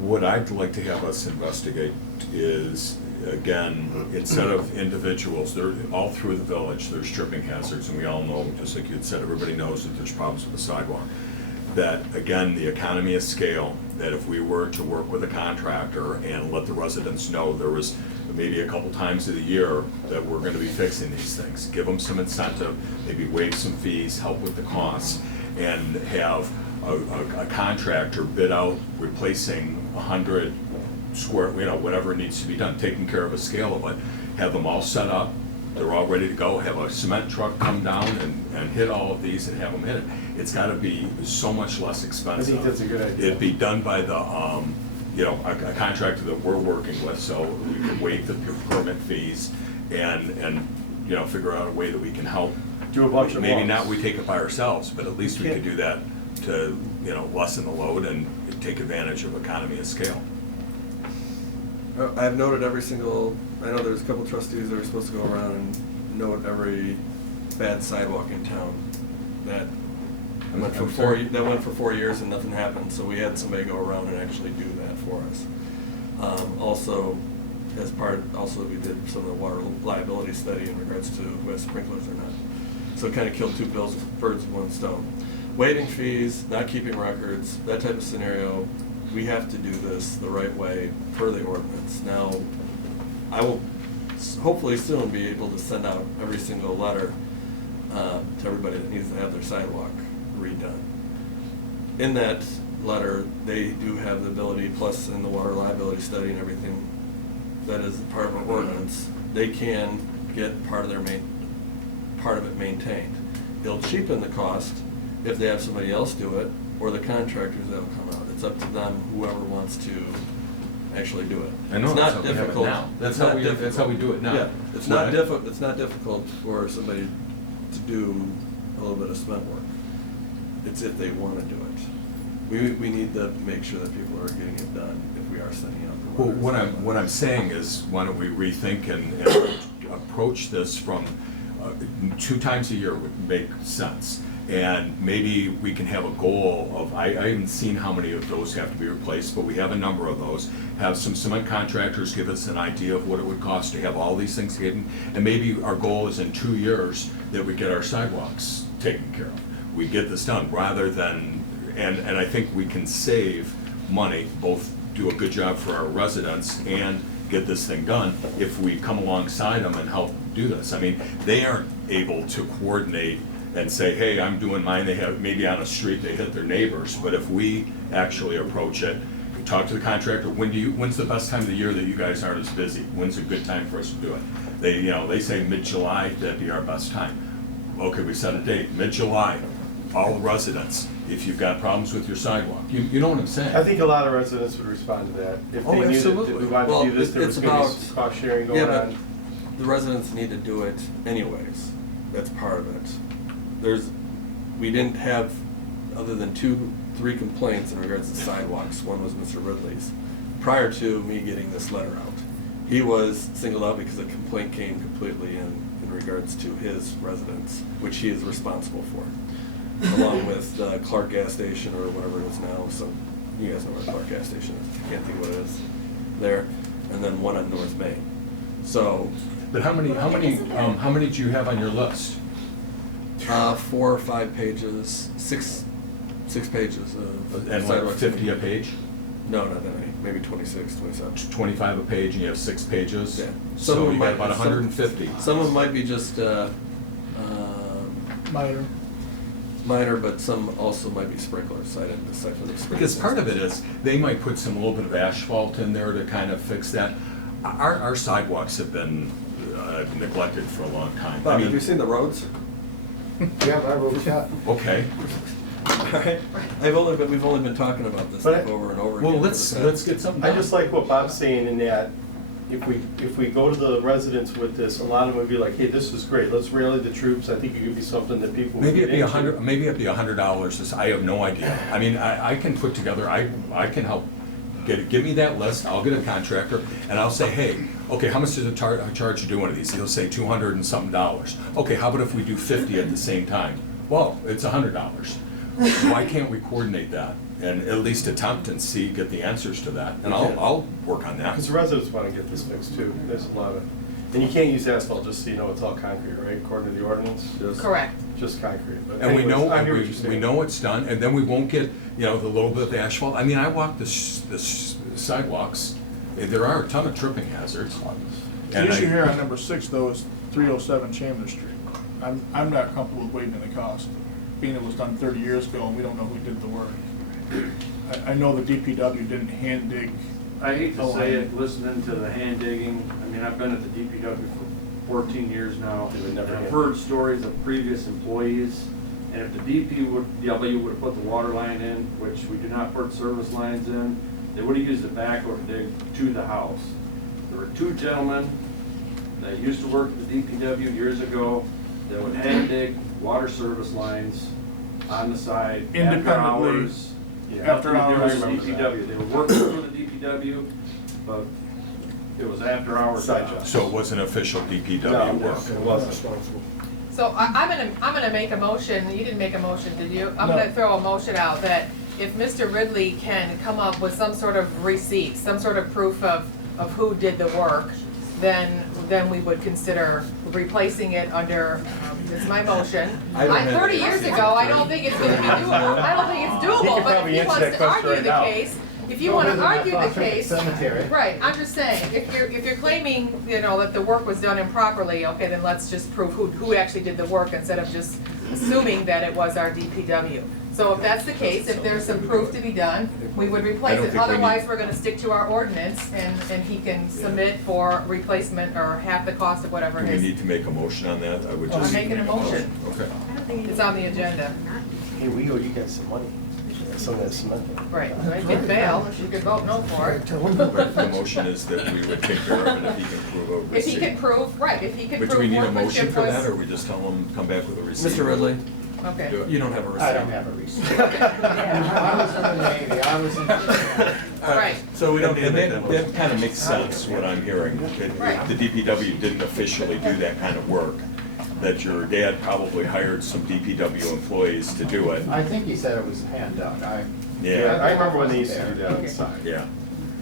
what I'd like to have us investigate is, again, instead of individuals, they're all through the village, there's tripping hazards, and we all know, just like you had said, everybody knows that there's problems with the sidewalk. That, again, the economy of scale, that if we were to work with a contractor and let the residents know there was maybe a couple times of the year that we're gonna be fixing these things, give them some incentive, maybe waive some fees, help with the costs, and have a contractor bid out replacing 100 square, whatever needs to be done, taking care of a scale of it, have them all set up, they're all ready to go, have a cement truck come down and hit all of these and have them hit it. It's gotta be so much less expensive. I think that's a good idea. It'd be done by the, a contractor that we're working with, so we can waive the permit fees and, figure out a way that we can help. Do a bunch of Maybe walks. not we take it by ourselves, but at least we could do that to, lessen the load and take advantage of economy of scale. I've noted every single, I know there's a couple trustees that are supposed to go around and note every bad sidewalk in town. That went for 4 years and nothing happened, so we had somebody go around and actually do that for us. Also, we did some of the water liability study in regards to who has sprinklers or not. So it kind of killed two birds with one stone. Waiving fees, not keeping records, that type of scenario, we have to do this the right way per the ordinance. Now, I will hopefully soon be able to send out every single letter to everybody that needs to have their sidewalk redone. In that letter, they do have the ability, plus in the water liability study and everything that is part of our ordinance, they can get part of it maintained. It'll cheapen the cost if they have somebody else do it, or the contractors that'll come out. It's up to them, whoever wants to actually do it. I know, It's that's not how we have it difficult. now. That's It's how not we- that's how we do it now. Yeah, it's Right. not difficult for somebody to do a little bit of cement work. It's if they wanna do it. We need to make sure that people are getting it done if we are sending out the Well, letters. what I'm saying is, why don't we rethink and approach this from 2 times a year would make sense. And maybe we can have a goal of, I haven't seen how many of those have to be replaced, but we have a number of those. Have some cement contractors give us an idea of what it would cost to have all these things hidden. And maybe our goal is in 2 years that we get our sidewalks taken care of. We get this done rather than, and I think we can save money, both do a good job for our residents and get this thing done if we come alongside them and help do this. I mean, they aren't able to coordinate and say, hey, I'm doing mine, they have, maybe on a street, they hit their neighbors, but if we actually approach it, talk to the contractor, when's the best time of the year that you guys aren't as busy? When's a good time for us to do it? They say mid-July, that'd be our best time. Okay, we set a date, mid-July, all the residents, if you've got problems with your sidewalk, you know what I'm saying? I think a lot of residents would respond to that. If Oh, they knew that absolutely. we wanted Well, to do this, there it's was gonna be about- cost sharing Yeah, going but on. the residents need to do it anyways. That's part of it. We didn't have, other than 3 complaints in regards to sidewalks. One was Mr. Ridley's. Prior to me getting this letter out, he was singled out because a complaint came completely in regards to his residence, which he is responsible for, along with the Clark gas station or whatever it is now. So you guys know where Clark gas station is. I can't think what it is there, and then one on North Main. So. But how many do you have on your list? 4 or 5 pages, 6 pages of And sidewalk. like 50 a page? No, not that many, maybe 26, 27. 25 a page and you have 6 pages? Yeah. So you got about some- 150. Some of them might be just minor, but some also might be sprinklers, so I didn't decipher the sprinklers. Because part of it is, they might put some little bit of asphalt in there to kind of fix that. Our sidewalks have been neglected for a long time. Bob, have you seen the roads? Yeah, I wrote chat. Okay. Alright, we've only been talking about this But over and over again. Well, for let's the past- get something I done. just like what Bob's saying in that if we go to the residents with this, a lot of them would be like, hey, this is great, let's rally the troops. I think it could be something that people would Maybe get it'd be into. maybe it'd be $100. I have no idea. I mean, I can put together, I can help give me that list, I'll get a contractor, and I'll say, hey, okay, how much does it charge to do one of these? He'll say $200 and something. Okay, how about if we do 50 at the same time? Well, it's $100. Why can't we coordinate that and at least attempt and get the answers to that? And I'll work on that. Because the residents want to get this fixed too. There's a lot of, and you can't use asphalt, just so you know, it's all concrete, right, according to the ordinance? Correct. Just concrete. But And we anyways, know, I hear what and you're we saying. know it's done, and then we won't get, the little bit of asphalt. I mean, I walk the sidewalks, there are a ton of tripping hazards. The issue here on number 6 though is 307 Chandler Street. I'm not comfortable with waiving the cost, being it was done 30 years ago and we don't know who did the work. I know the DPW didn't hand dig. I hate to say it, listening to the hand digging, I mean, I've been at the DPW for 14 years now. They would never And I've hand heard stories of previous employees, and if the DPW would have put the water line in, which we do not put service lines in, they would have used the backhoe to dig to the house. There were 2 gentlemen that used to work at the DPW years ago that would hand dig water service lines on the side after Independently. hours. Yeah. After They hours. were DPW, they were working for the DPW, but it was after hours. Side job. So it wasn't official DPW No, work. it wasn't. So I'm gonna make a motion, you didn't make a motion, did you? I'm No. gonna throw a motion out that if Mr. Ridley can come up with some sort of receipt, some sort of proof of who did the work, then we would consider replacing it under, it's my motion. I don't have 30 any years receipts. ago, I don't think it's gonna be doable, I don't think it's He doable, could but probably if he answer wants that to question argue right the now. case, if you Go wanna visit my argue the father at the case. cemetery. Right, I'm just saying, if you're claiming, that the work was done improperly, okay, then let's just prove who actually did the work instead of just assuming that it was our DPW. So if that's the case, if there's some proof to be done, we would I replace don't it. think we need- Otherwise, we're gonna stick to our ordinance and he can submit for replacement or half the cost of whatever Do it we is. need to make a motion on that? I would I'm just. making a motion. Okay. I don't think It's on the agenda. Hey, we owe you guys some money. some of that cement. Right, if it fails, you could vote no for it. The motion is that we would take care of it if he can prove a If receipt. he could prove, right, if he could But prove do we need a motion workmanship for was. that, or we just tell him, come back with a receipt? Mr. Ridley, Okay. Do it. you don't have a receipt. I don't have a receipt. I was in the Navy, I was in. Right. So we don't need to And make that motion. that kind of makes sense, what I'm hearing. Right. The DPW didn't officially do that kind of work, that your dad probably hired some DPW employees to do it. I think he said it was hand dug. Yeah, I remember when they used to do that inside. yeah.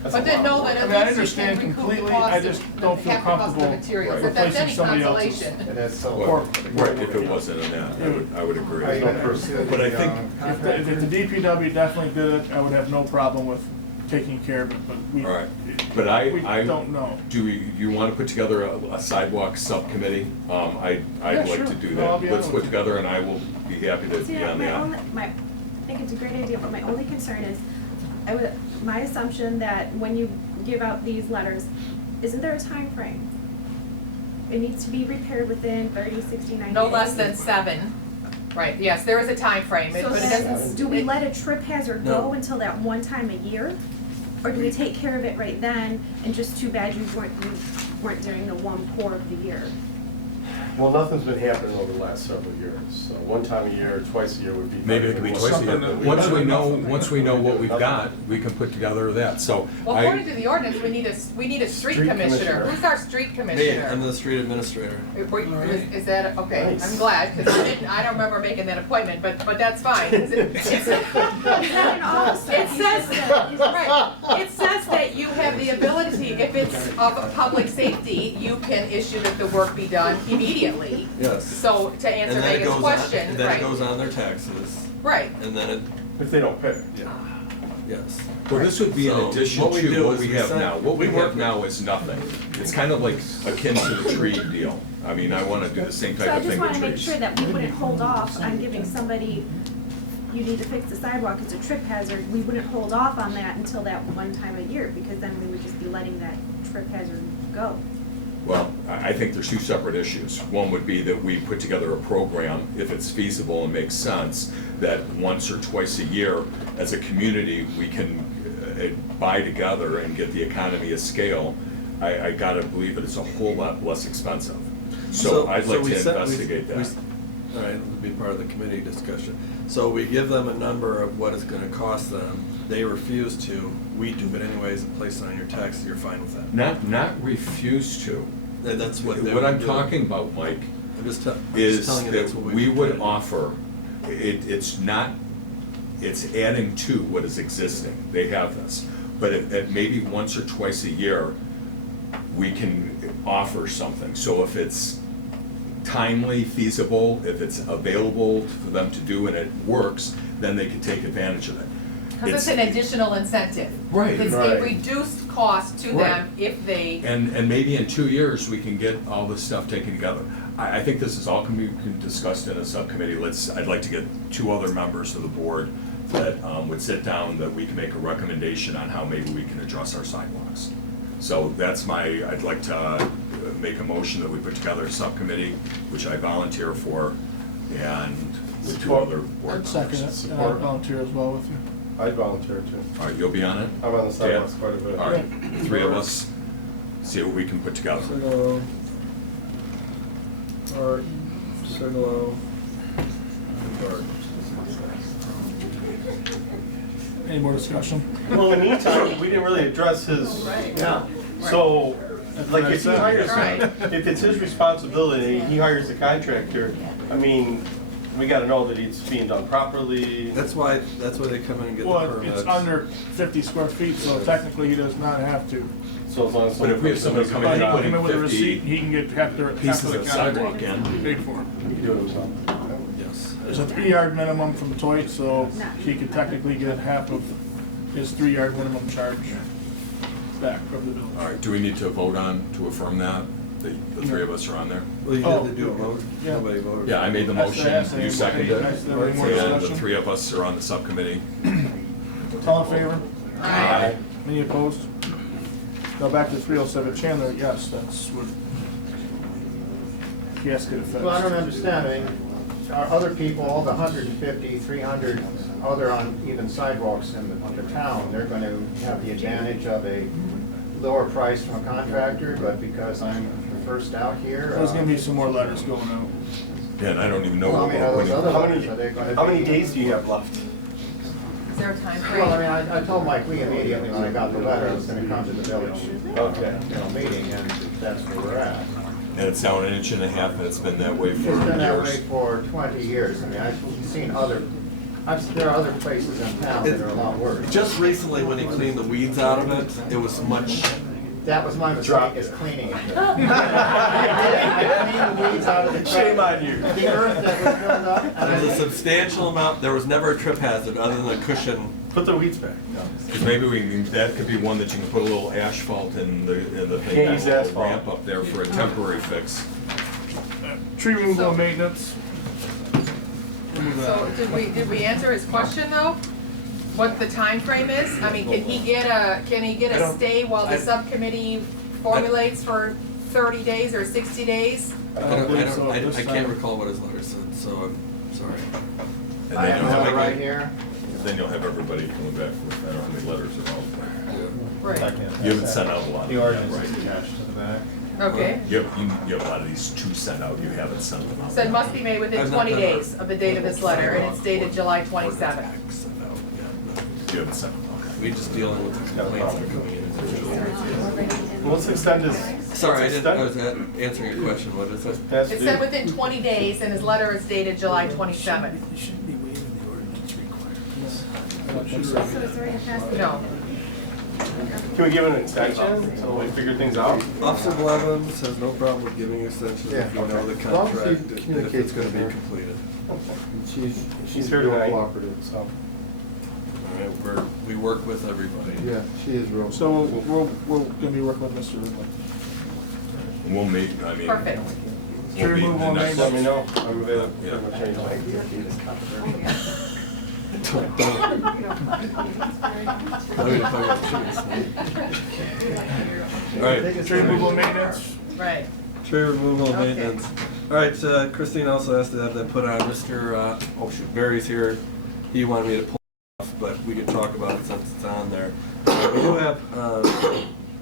That's a But then lot know of that work. at I mean, I least you can understand recoup the completely, cost I of, just don't feel half the cost of the comfortable materials, if that's replacing any somebody else's. consolation. And it's so. Or- Right, if it wasn't in that, I would agree. Are you gonna pursue But I the, think- If the DPW definitely did it, I would have no problem with taking care of it, but we, All right. But I don't know. Do you want to put together a sidewalk subcommittee? I'd Yeah, like sure. to do No, I'll that. be Let's on put with together, and I will be happy to See, be on my that. only, I think it's a great idea, but my only concern is, my assumption that when you give out these letters, isn't there a time frame? It needs to be repaired within 30, 60, 90 days. No less than 7. Right, yes, there is a time frame, So but it then, doesn't. do we let a trip hazard No. go until that one time a year? Or do we take care of it right then, and just too bad you weren't during the one pour of the year? Well, nothing's been happening over the last several years, so one time a year, twice a year would be. Maybe it could be twice a year. Once we know what we've got, we can put together that, so. Well, according to the ordinance, we need a street Street commissioner. commissioner. Who's our street Me, commissioner? I'm the street administrator. Is that, okay, Nice. I'm glad, because I don't remember making that appointment, but that's fine. 'Cause Is that an officer? It says, right, it says that you have the ability, if it's of public safety, you can issue that the work be done immediately. Yes. So to answer And then it Megan's goes on, question, and then it right, goes on their taxes, right. and then it, If they don't pay. yeah, yes. Well, this would be in So, addition what we to do what is we we have send- now. What we we work have now is nothing. It's kind of like akin to the tree deal. I mean, I want to do the same So type I of just thing wanna with make trees. sure that we wouldn't hold off on giving somebody, you need to fix the sidewalk, it's a trip hazard, we wouldn't hold off on that until that one time a year, because then we would just be letting that trip hazard go. Well, I think there's two separate issues. One would be that we put together a program, if it's feasible and makes sense, that once or twice a year, as a community, we can buy together and get the economy of scale. I gotta believe that it's a whole lot less expensive. So I'd like we to set- we- investigate that. All right, it'll be part of the committee discussion. So we give them a number of what it's gonna cost them, they refuse to, we do it anyways and place it on your tax, you're fine with that. Not refuse to. And that's what they What would I'm do. talking about, Mike, I'm just telling is you that's that what we would do. offer, it's not, it's adding to what is existing. They have this. But at maybe once or twice a year, we can offer something. So if it's timely, feasible, if it's available for them to do and it works, then they can take advantage of it. Because it's an additional incentive. Right. It's a Right. reduced cost to Right. them if they, And maybe in 2 years, we can get all this stuff taken together. I think this is all can be discussed in a subcommittee. I'd like to get 2 other members of the board that would sit down, that we can make a recommendation on how maybe we can address our sidewalks. So that's I'd like to make a motion that we put together a subcommittee, which I volunteer for, and with 2 other board I'd second members. it, and I'd volunteer as well with you. I'd volunteer too. All right, you'll be on it? I'm on the Dad? sidewalks quite a bit. All right, 3 of us, see what we can put together. Sigalo, Art, Sigalo, and Art. Any more discussion? Well, in the meantime, we didn't really address his, Yeah. so, like, what I if he said. hires, Right. if it's his responsibility, he hires the contractor, I mean, we gotta know that it's being done properly. That's why they come in and get the Well, permits. it's under 50 square feet, so technically he does not have to. So as long as. But if we have somebody someone coming But in he and can come in with a 50 receipt, he can get half the pieces the of contract sidewalk in. paid for. He can do it himself. Yes. There's a 3-yard minimum from Toit, so he could technically get half of his 3-yard minimum charge back from the village. All right, do we need to vote on, to affirm that? The 3 of us are on there? Well, you Oh. had to do a vote, Yeah. nobody voted. Yeah, I made the That's motion, the essay. you seconded it, Nice, there any more and the discussion? 3 of us are on the subcommittee. All in favor? Aye. Any opposed? Now back to 307 Chandler, yes, that's what, he has to get it fixed. Well, I don't understand, I mean, other people, all the 150, 300 other uneven sidewalks in the town, they're going to have the advantage of a lower price from a contractor, but because I'm the first out here. There's gonna be some more letters going out. Yeah, and I don't even know. Well, I mean, are those other letters, are they going to? How many days do you have left? Is there a time frame? Well, I mean, I told Mike Lee immediately when I got the letter, I was gonna come to the village, Okay. meeting, and that's where we're at. And it's down 1.5 inches, and it's been that way It's for been that way years. for 20 years. I mean, I've seen there are other places in town that are a lot worse. Just recently, when he cleaned the weeds out of it, it was much. That was my mistake, is cleaning it. I cleaned the weeds out of the. Shame on you. The earth that was built up. and There was a I- substantial amount. There was never a trip hazard other than a cushion. Put the weeds back. Because maybe that could be one that you can put a little asphalt in the thing, Can't a use little asphalt. ramp up there for a temporary fix. Tree removal So- and maintenance. So did we answer his question though? What the time frame is? I mean, can he get a stay while the subcommittee formulates for 30 days or 60 days? I can't recall what his letter said, so I'm sorry. And I then you'll have it have, right here. then you'll have everybody coming back with, I don't know how many letters are all. Right, You haven't sent out a lot of The them, ordinance right? is attached to the back. okay. You have a lot of these to send out, you haven't sent them out. So it must be made within I've not 20 done days that. of the date of this letter, and it's dated July 27th. You haven't sent them, okay. We just dealing with the complaints that are coming in. Well, let's extend this. Sorry, I let's didn't, I extend- was answering a question. What is it? Has It to said be- within 20 days, and his letter is dated July 27th. You shouldn't be waiving the ordinance requirements. So it's already passed. No. Can we give it an extension until we figure things out? Officer Blevins has no problem with giving extensions if you know the As long as he contract and if communicates it's gonna with be her. completed. She's here real tonight. cooperative, so, All right, we work with everybody. yeah, she is real. So we're gonna be working with Mr. Ridley. And we'll meet, I mean. Perfect. We'll Tree meet removal the and next- Let me know. I'm available Yeah. for change. All right, Tree removal and maintenance. Right. tree removal and Okay. maintenance. All right, Christine also has to have that put on. Mr. Oh shoot, Barry's here. He wanted me to pull it off, but we can talk about it since it's on there. We do have,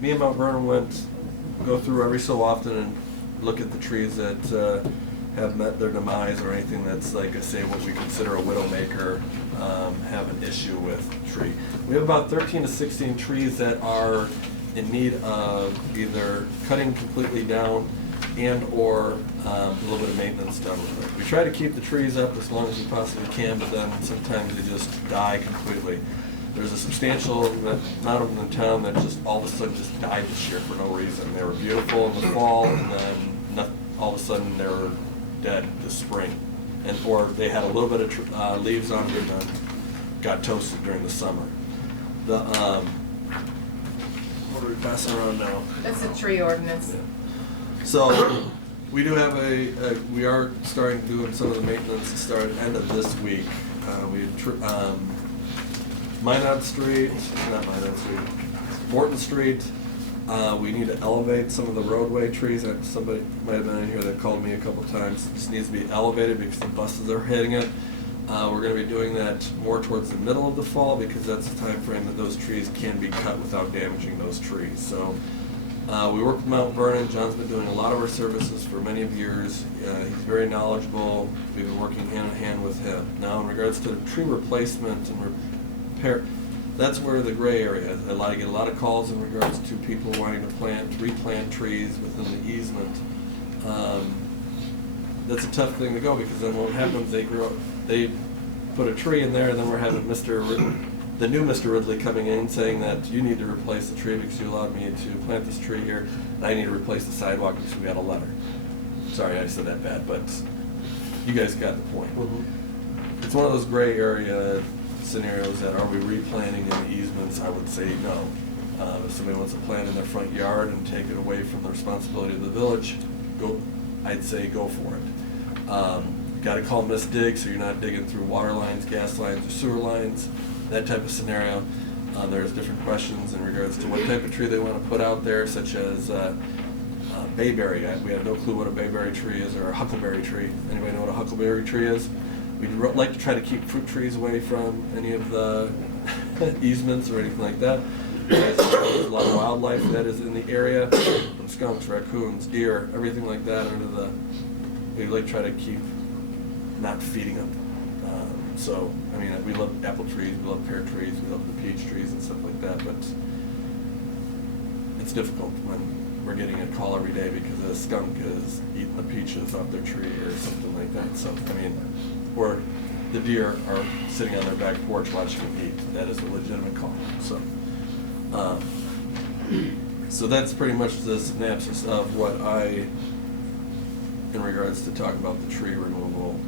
me and Mount Vernon go through every so often and look at the trees that have met their demise or anything that's like, I say, what we consider a widowmaker, have an issue with tree. We have about 13 to 16 trees that are in need of either cutting completely down and/or a little bit of maintenance done with it. We try to keep the trees up as long as we possibly can, but then sometimes they just die completely. There's a substantial amount of them in town that just all of a sudden just died this year for no reason. They were beautiful in the fall, and then all of a sudden they were dead this spring. And or they had a little bit of leaves on them and then got toasted during the summer. The what are we passing around now? That's a tree ordinance. So, we do have we are starting doing some of the maintenance to start end of this week. Minot Street, not Minot Street, Morton Street. We need to elevate some of the roadway trees. Somebody might have been in here that called me a couple times. It just needs to be elevated because the buses are hitting it. We're gonna be doing that more towards the middle of the fall because that's the time frame that those trees can be cut without damaging those trees. So, we work with Mount Vernon. John's been doing a lot of our services for many of years. He's very knowledgeable. We've been working hand in hand with him. Now, in regards to the tree replacement and repair, that's where the gray area is. I get a lot of calls in regards to people wanting to replant trees within the easement. That's a tough thing to go because then what happens, they put a tree in there and then we're having the new Mr. Ridley coming in saying that you need to replace the tree because you allowed me to plant this tree here, and I need to replace the sidewalk because we got a letter. Sorry, I said that bad, but you guys got the point. It's one of those gray area scenarios that are we replanting in the easements? I would say no. If somebody wants to plant in their front yard and take it away from the responsibility of the village, I'd say go for it. Got to call Miss Dig so you're not digging through water lines, gas lines, or sewer lines. That type of scenario. There's different questions in regards to what type of tree they want to put out there, such as bayberry. We have no clue what a bayberry tree is or a huckleberry tree. Anybody know what a huckleberry tree is? We'd like to try to keep fruit trees away from any of the easements or anything like that. There's a lot of wildlife that is in the area, from skunks, raccoons, deer, everything like that under the, we like to try to keep not feeding them. So, I mean, we love apple trees, we love pear trees, we love the peach trees and stuff like that, but it's difficult when we're getting a call every day because a skunk is eating the peaches off their tree or something like that. So, I mean, or the deer are sitting on their back porch watching them eat. That is a legitimate call. So that's pretty much the synopsis of what in regards to talk about the tree removal.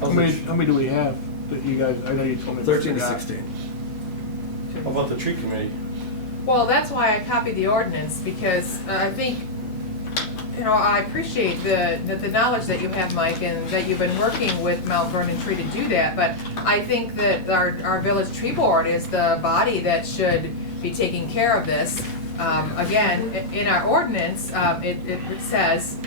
How many do we have that you guys, I know you told me. 13 to 16. How about the tree committee? Well, that's why I copied the ordinance, because I think, you know, I appreciate the knowledge that you have, Mike, and that you've been working with Mount Vernon Tree to do that, but I think that our village tree board is the body that should be taking care of this. Again, in our ordinance, it says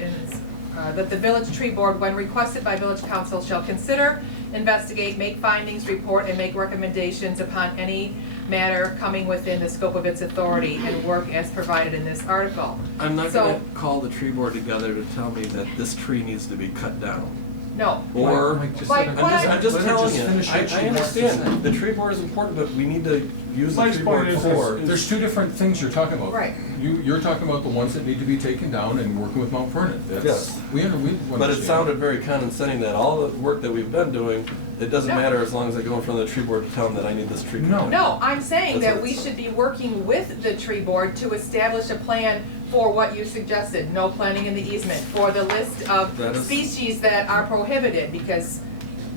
that the village tree board, when requested by village council, shall consider, investigate, make findings, report, and make recommendations upon any matter coming within the scope of its authority and work as provided in this article. I'm not So- going to call the tree board together to tell me that this tree needs to be cut down. No. Or, Like, I'm just telling you, finish what she I wants to say. understand, the tree board is important, but we need to use the Mike's tree board point is- for. There's two different things you're talking about. Right. You're talking about the ones that need to be taken down and working with Mount Vernon. Yes. We understand. But it sounded very condescending that all the work that we've been doing, it doesn't No. matter as long as I go in front of the tree board to tell them that I need this tree. No. cut. No, I'm saying That's that what we it's- should be working with the tree board to establish a plan for what you suggested, no planting in the easement, for the list of That is- species that are prohibited, because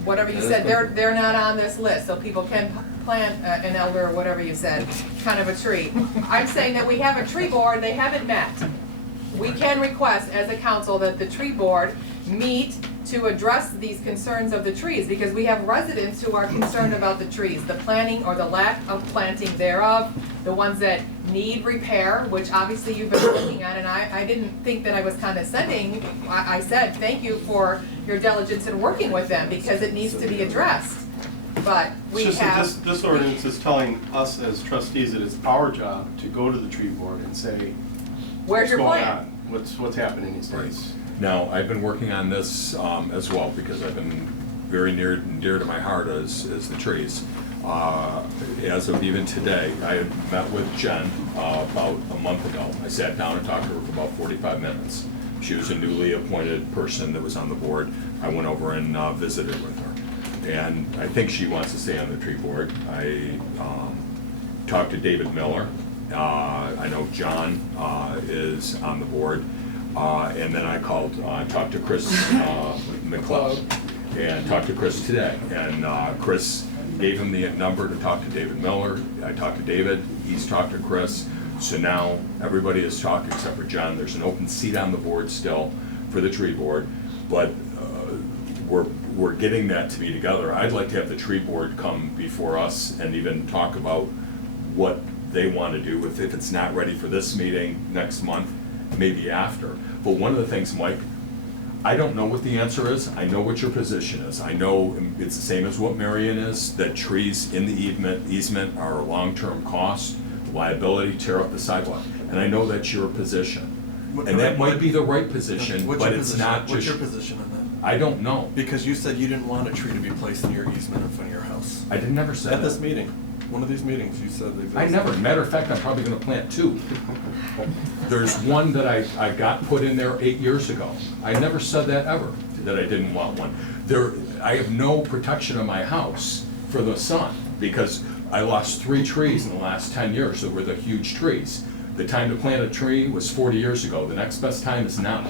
whatever you That is said, good. they're not on this list, so people can plant an elder, or whatever you said, kind of a tree. I'm saying that we have a tree board, they haven't met. We can request as a council that the tree board meet to address these concerns of the trees, because we have residents who are concerned about the trees, the planting or the lack of planting thereof, the ones that need repair, which obviously you've been working on, and I didn't think that I was condescending. I said, thank you for your diligence in working with them, because it needs to be addressed. But we It's just that have. this ordinance is telling us as trustees that it's our job to go to the tree board and say, Where's your what's going plan? on? What's happening these days? Now, I've been working on this as well, because I've been very near and dear to my heart as the trees. As of even today, I had met with Jen about a month ago. I sat down and talked to her for about 45 minutes. She was a newly appointed person that was on the board. I went over and visited with her. And I think she wants to stay on the tree board. I talked to David Miller. I know John is on the board. And then I talked to Chris McLeod, and talked to Chris today. And Chris gave him the number to talk to David Miller. I talked to David, he's talked to Chris. So now everybody has talked except for John. There's an open seat on the board still for the tree board, but we're getting that to be together. I'd like to have the tree board come before us and even talk about what they want to do if it's not ready for this meeting next month, maybe after. But one of the things, Mike, I don't know what the answer is. I know what your position is. I know it's the same as what Marion is, that trees in the easement are a long-term cost, liability, tear up the sidewalk. And I know that's your position. And that might be the right position, What's but your it's position? not What's just. your position on that? I don't know. Because you said you didn't want a tree to be placed in your easement in front of your house. I did never say At this that. meeting, one of these meetings, you said that. I never, matter of fact, I'm probably gonna plant two. There's one that I got put in there 8 years ago. I never said that ever, that I didn't want one. I have no protection of my house for the sun, because I lost 3 trees in the last 10 years that were the huge trees. The time to plant a tree was 40 years ago. The next best time is now.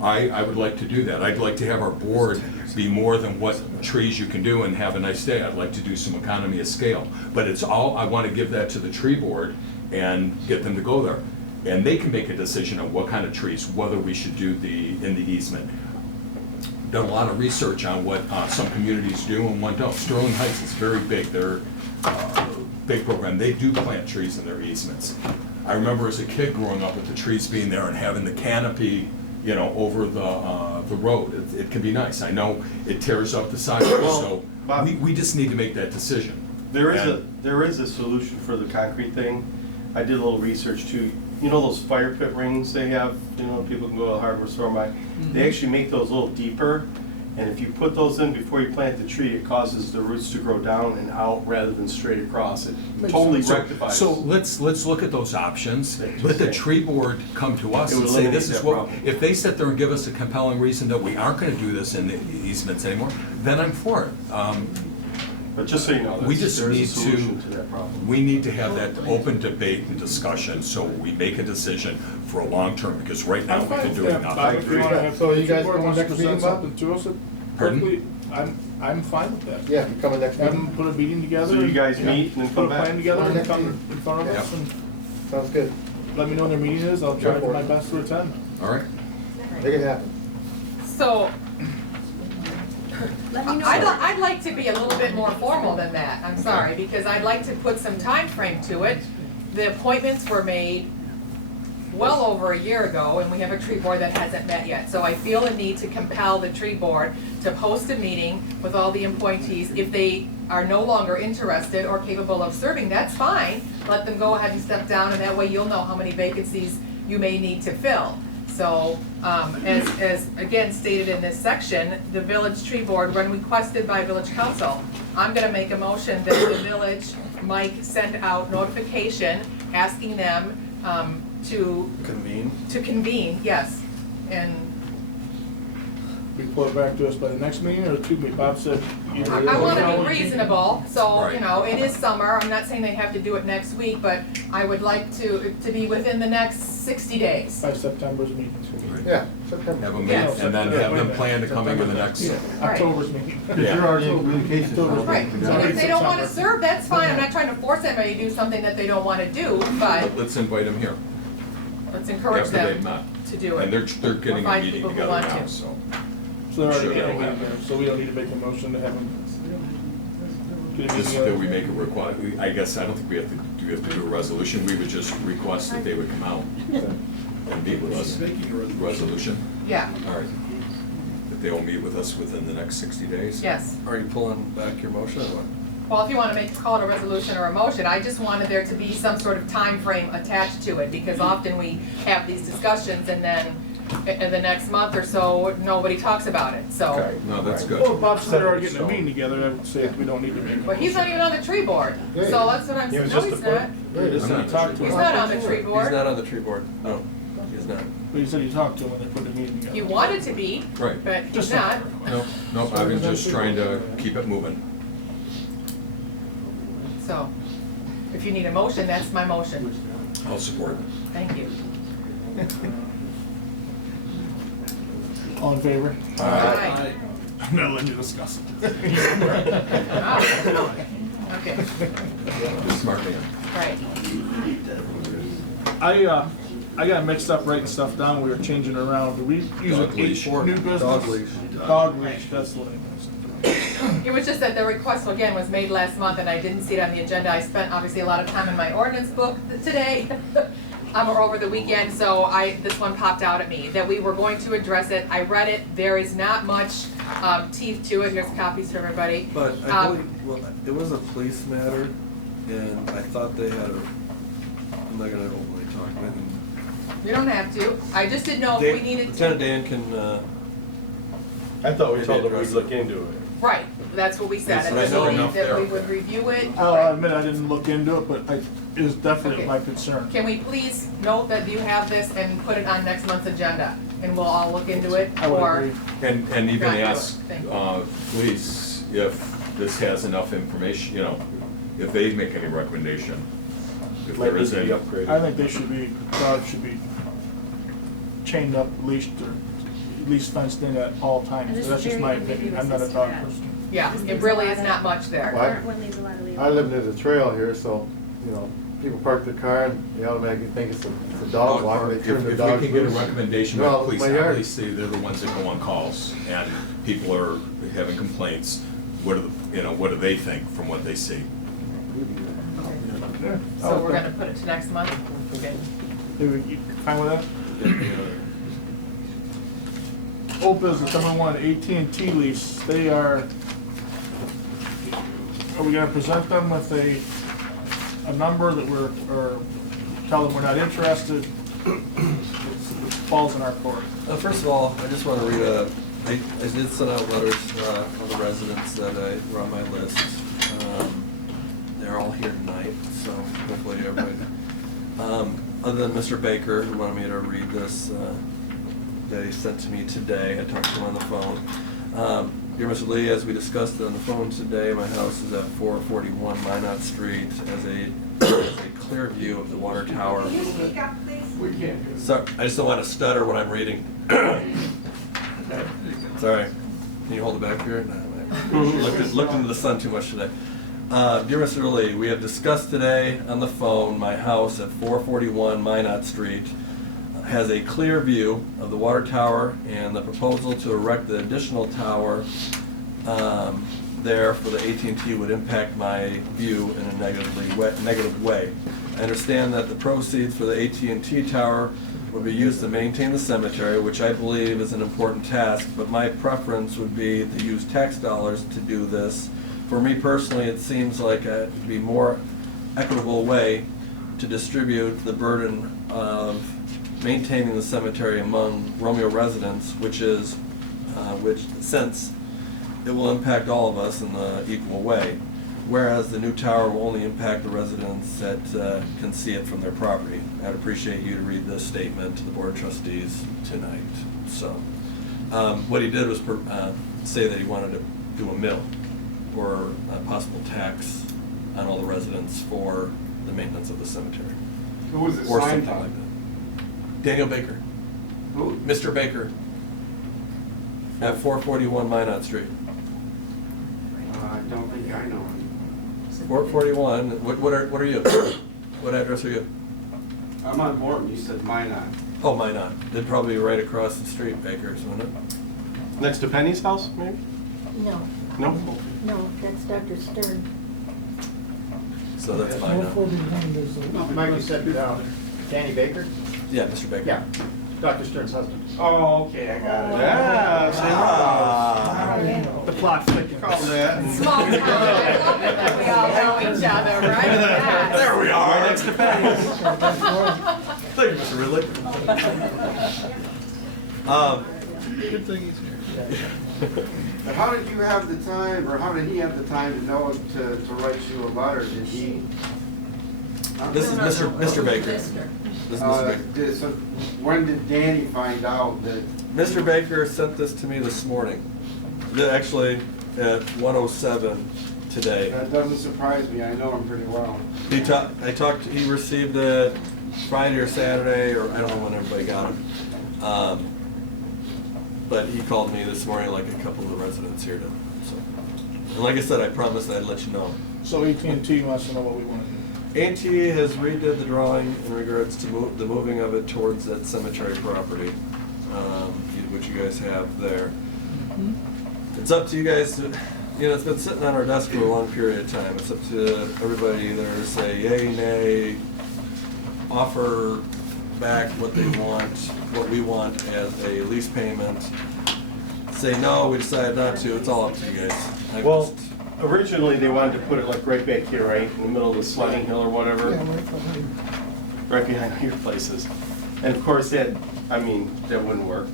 I would like to do that. I'd like to have our board be more than what trees you can do and have a nice day. I'd like to do some economy of scale. But it's all, I want to give that to the tree board and get them to go there. And they can make a decision on what kind of trees, whether we should do in the easement. Done a lot of research on what some communities do and what don't. Sterling Heights is very big. They're a big program. They do plant trees in their easements. I remember as a kid growing up with the trees being there and having the canopy, you know, over the road. It can be nice. I know it tears up the sidewalk, Well, so Bob- we just need to make that decision. There is And- there is a solution for the concrete thing. I did a little research too. You know those fire pit rings they have, you know, people can go to the hardware store and buy? They actually make those a little deeper, and if you put those in before you plant the tree, it causes the roots to grow down and out rather than straight across. It totally rectifies. So let's look at those options. Let the tree board come to us It would and say, eliminate this is that what, problem. if they sit there and give us a compelling reason that we aren't gonna do this in the easements anymore, then I'm for it. But just so you know, We there's just a need solution to that problem. We need to have that open debate and discussion, so we make a decision for a long term, because right now I'm we've fine been with doing that, Bob. nothing. If you wanna have, So you if the guys board going wants to next meeting, present Bob? something to us, Pardon? perfectly, I'm fine with that. Yeah, you coming next Have meeting? them put a meeting together. So you guys and, meet and then put come a back? plan together and Next come meeting. in front of us Yeah. and Sounds good. let me know when their meeting is. I'll try to do my best to attend. All right? Make it happen. So, Let me know. I'd like to be a little bit more formal than that, I'm sorry, because I'd like to put some time frame to it. The appointments were made well over a year ago, and we have a tree board that hasn't met yet. So I feel a need to compel the tree board to post a meeting with all the appointees. If they are no longer interested or capable of serving, that's fine. Let them go ahead and step down, and that way you'll know how many vacancies you may need to fill. So, as again stated in this section, the village tree board, when requested by village council, I'm gonna make a motion that the village might send out notification asking them, to convene, yes, and Report back to us by the next meeting or two meetings. Bob said. either- I wanna be reasonable, so, you Right. know, it is summer, I'm not saying they have to do it next week, but I would like to be within the next 60 days. By September's meeting. Yeah, September. Have them meet, Yes. and then have them plan to come in with the next. Yeah, October's meeting. Because you're already in communications. October's Right, meeting. and if they don't wanna September. serve, that's fine, I'm not trying to force anybody to do something that they don't wanna do, but Let's invite them here. let's encourage After they've them met. to do it. And they're getting a find meeting people who together want now, to. so. So they're already Sure, getting that'll a meeting there, so we don't need to make a motion to have them. get a Just meeting that we together. make a request, I guess, I don't think we have to do a resolution, we would just request that they would come out and meet with us. Resolution, Yeah, all right. That they will meet with us within the next 60 days? yes. Are you pulling back your motion or what? Well, if you wanna call it a resolution or a motion, I just wanted there to be some sort of time frame attached to it, because often we have these discussions and then in the next month or so, nobody talks about it, so. Okay, no, that's good. Well, Bob said they're already getting a meeting together, I would say we don't need to make. a But he's not motion. even on the tree board, so that's what I'm He saying, was no, just he's a board. not. He's I'm not talked to He's him. not on the tree He's board. not on the tree board, no, he's not. But he said he talked to him when they put the meeting together. He wanted to be, Right. but he's Just not. No, I was just trying to keep it moving. So, if you need a motion, that's my motion. I'll support. Thank you. All in favor? Aye. I'm not letting you discuss it. Oh, okay, Smart man. right. I got mixed up writing stuff down, we were changing around, do we use Dog an leash. H new business? Dog leash. Dog leash, that's what it is. It was just that the request, again, was made last month, and I didn't see it on the agenda. I spent obviously a lot of time in my ordinance book today, or over the weekend, so this one popped out at me, that we were going to address it. I read it, there is not much teeth to it. Here's copies for everybody. But I believe, well, it was a police matter, and I thought they had I'm not gonna overly talk, but You don't have to. I just didn't know if we needed Lieutenant to. Dan can, I thought we Maybe told them address we'd look into it. Right, that's what we said. Yes, And I know that enough that we there. would review it. I'll admit I didn't look into it, but it is definitely Okay. my concern. Can we please note that you have this and put it on next month's agenda? And we'll all look into it, I would or, agree. And even Not ask, yours. Thank police, if this has enough information, you know, if they make any recommendation. If there is any. I think they should be, dogs should be chained up, leashed, or at least fenced in at all And times. this That's is just very my opinion, I'm not a ambiguous dog as to person. yeah, it really is not much there. When leaves allowed to leave. I live near the trail here, so, you know, people park their car and they automatically think it's a dog walk, and they turn If their we dogs can get a loose. recommendation by Well, the police, my yard- obviously, they're the ones that go on calls, and people are having complaints, what do they think from what they see? So we're gonna put it to next month? Okay. You fine with that? Old business, number one, at&t lease. They are we gonna present them with a number that or tell them we're not interested? It falls in our court. First of all, I just want to read I did send out letters to the residents that were on my list. They're all here tonight, so hopefully everybody, other than Mr. Baker, who wanted me to read this, that he sent to me today. I talked to him on the phone. Dear Mr. Lee, as we discussed on the phone today, my house is at 441 Minot Street has a clear view of the water tower. Can you speak up, please? We can't do Sorry, I just don't want to stutter when I'm reading. Sorry. Can you hold it back here? No, looked into the sun too much today. Dear Mr. Lee, we have discussed today on the phone my house at 441 Minot Street has a clear view of the water tower, and the proposal to erect the additional tower there for the at&t would impact my view in a negative way. I understand that the proceeds for the at&t tower would be used to maintain the cemetery, which I believe is an important task, but my preference would be to use tax dollars to do this. For me personally, it seems like it would be more equitable way to distribute the burden of maintaining the cemetery among Romeo residents, which since it will impact all of us in the equal way, whereas the new tower will only impact the residents that can see it from their property. I'd appreciate you to read this statement to the Board of Trustees tonight. So, what he did was say that he wanted to do a mill or a possible tax on all the residents for the maintenance of the cemetery. Who was it Or signed something by? like that. Daniel Baker. Who? Mr. Baker. At 441 Minot Street. I don't think I know him. 441, what are you? What address are you? I'm on board, you said Minot. Oh, Minot. They'd probably be right across the street, Baker's, wouldn't it? Next to Penny's house, maybe? No, No? no, that's Dr. Stern. So that's Minot. Mike, you said Danny Baker? Yeah, Mr. Baker. Yeah, Dr. Stern's husband. Oh, okay, I got it. Yeah, The plot thickens. Call that. Small town, I love it that we all know each other, right? Yes. There we are, next to Penny's. Thank you, Mr. Ridley. Good thing he's here. But how did you have the time, or how did he have the time to know to write you a letter? Did he? This is Mr. Baker. This is Mr. Baker. So when did Danny find out that? Mr. Baker sent this to me this morning. Actually, at 1:07 today. That doesn't surprise me, I know him pretty well. He received it Friday or Saturday, or I don't know when everybody got it. But he called me this morning, like a couple of the residents here, so. And like I said, I promised I'd let you know. So at&t wants to know what we want to do. at&t has redid the drawing in regards to the moving of it towards that cemetery property, which you guys have there. It's up to you guys to, it's been sitting on our desk for a long period of time. It's up to everybody either to say yay, nay, offer back what they want, what we want as a lease payment. Say no, we decided not to. It's all up to you guys. Well, originally they wanted to put it like right back here, right, in the middle of the sledding hill or whatever. Right behind your places. And of course that wouldn't work.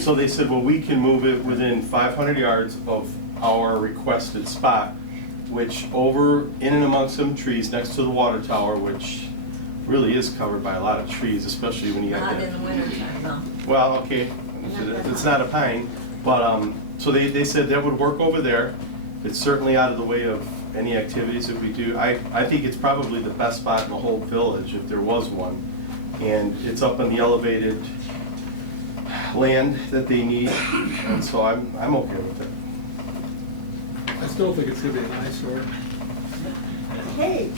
So they said, well, we can move it within 500 yards of our requested spot, which over in and amongst some trees next to the water tower, which really is covered by a lot of trees, especially when you got Not that. in the wintertime, no. Well, okay, if it's not a pine, but, so they said that would work over there. It's certainly out of the way of any activities that we do. I think it's probably the best spot in the whole village, if there was one. And it's up on the elevated land that they need, and so I'm okay with it. I still think it's gonna be an eyesore. Hey,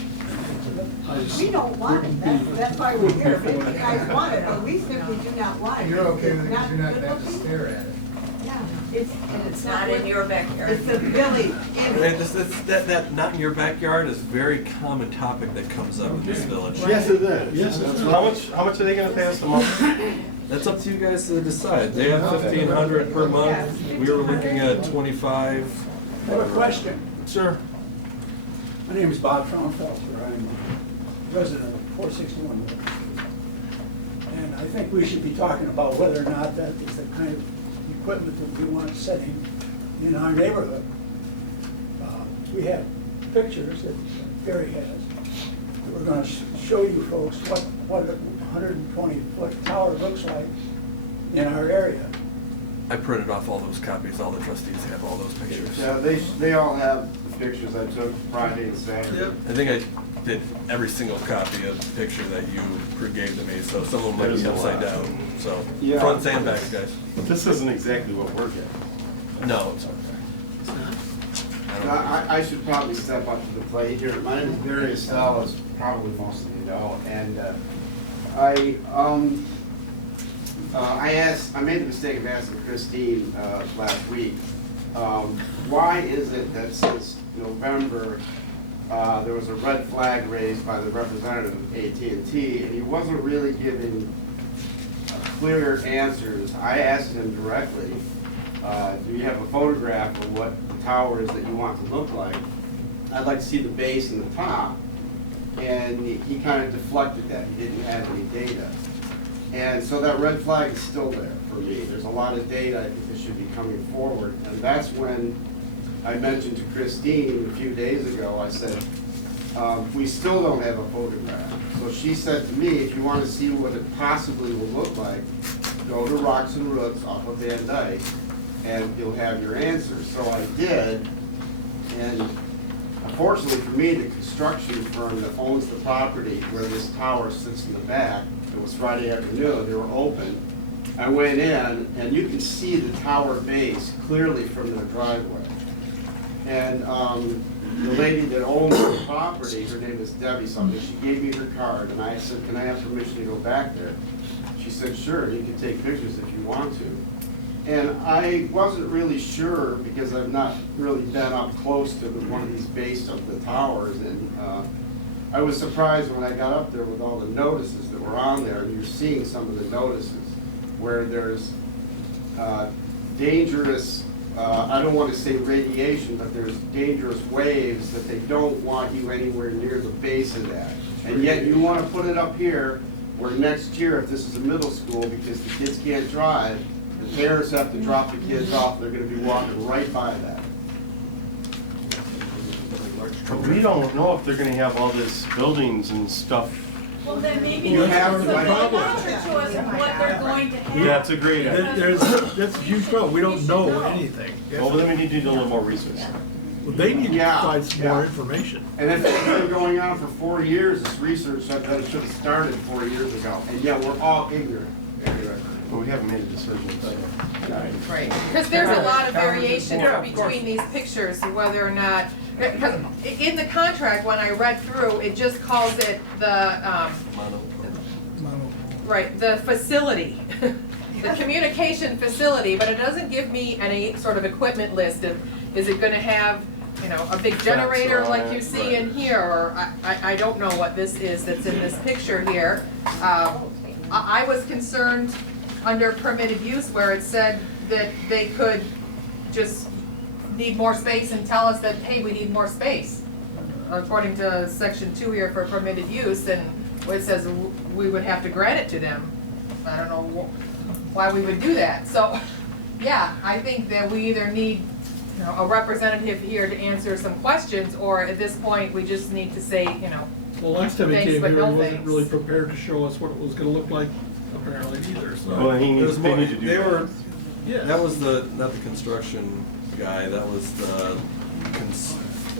I just we don't want it, that's why we're here, maybe you guys want it, but we simply do not want it. You're okay with it It's because you're not good gonna have to looking. stare at it. Yeah. It's not in your backyard. It's the village. Hey, that not in your backyard is a very common topic that comes up in this village. Yes, it is. Yes, it is. How much are they gonna pay us a month? That's up to you guys to decide. They have 1,500 per month. We were looking at 25. I have a question. Sir? My name is Bob Frauenfelser. I'm a resident of 461 Middle Street. And I think we should be talking about whether or not that is the kind of equipment that we want setting in our neighborhood. We have pictures that Gary has. We're going to show you folks what a 120-foot tower looks like in our area. I printed off all those copies. All the trustees have all those pictures. Yeah, they all have the pictures I took Friday and Saturday. I think I did every single copy of the picture that you gave to me, so some of them might be upside down. So Yeah. fronts and backs, guys. But this isn't exactly what we're getting. No, it's okay. I should probably step up to the plate here. My name is Barry Estelle, as probably most of you know, and I made the mistake of asking Christine last week, why is it that since November, there was a red flag raised by the representative of at&t, and he wasn't really giving clear answers. I asked him directly, do you have a photograph of what the tower is that you want to look like? I'd like to see the base and the top. And he kind of deflected that. He didn't have any data. And so that red flag is still there for me. There's a lot of data I think that should be coming forward. And that's when I mentioned to Christine a few days ago, I said, we still don't have a photograph. So she said to me, if you want to see what it possibly will look like, go to Rocks and Roots off of Van Dyke, and you'll have your answers. So I did, and unfortunately for me, the construction firm that owns the property where this tower sits in the back, it was Friday afternoon, they were open. I went in, and you can see the tower base clearly from the driveway. And the lady that owns the property, her name is Debbie something, she gave me her card, and I said, can I have permission to go back there? She said, sure, you can take pictures if you want to. And I wasn't really sure, because I've not really been up close to one of these base of the towers, and I was surprised when I got up there with all the notices that were on there, and you're seeing some of the notices where there's dangerous, I don't want to say radiation, but there's dangerous waves that they don't want you anywhere near the base of that. And yet you want to put it up here, where next year, if this is a middle school, because the kids can't drive, the parents have to drop the kids off, they're going to be walking right by that. But we don't know if they're gonna have all this buildings and stuff. Well, then maybe You they have have to some find out. answer to us of what they're going to have. That's a great idea. That's a huge problem. We don't know anything. Well, then we need to do a little more research. Well, they need to Yeah, provide some yeah. more information. And if it's been going on for 4 years, this research that it should have started 4 years ago, and yet we're all ignorant. But we haven't made a decision. Right, because there's a lot of variation between these pictures, whether or not, because in the contract, when I read through, it just calls it the, right, the facility, the communication facility, but it doesn't give me any sort of equipment list of, is it gonna have, a big generator like you see in here, or I don't know what this is that's in this picture here. I was concerned under permitted use where it said that they could just need more space and tell us that, hey, we need more space. According to section 2 here for permitted use, and it says we would have to grant it to them. I don't know why we would do that. So, yeah, I think that we either need a representative here to answer some questions, or at this point, we just need to say, Well, last time he thanks, came but here, no he wasn't thanks. really prepared to show us what it was gonna look like, apparently either, so. Well, they need to do They that. were, Yeah. that was not the construction guy, that was the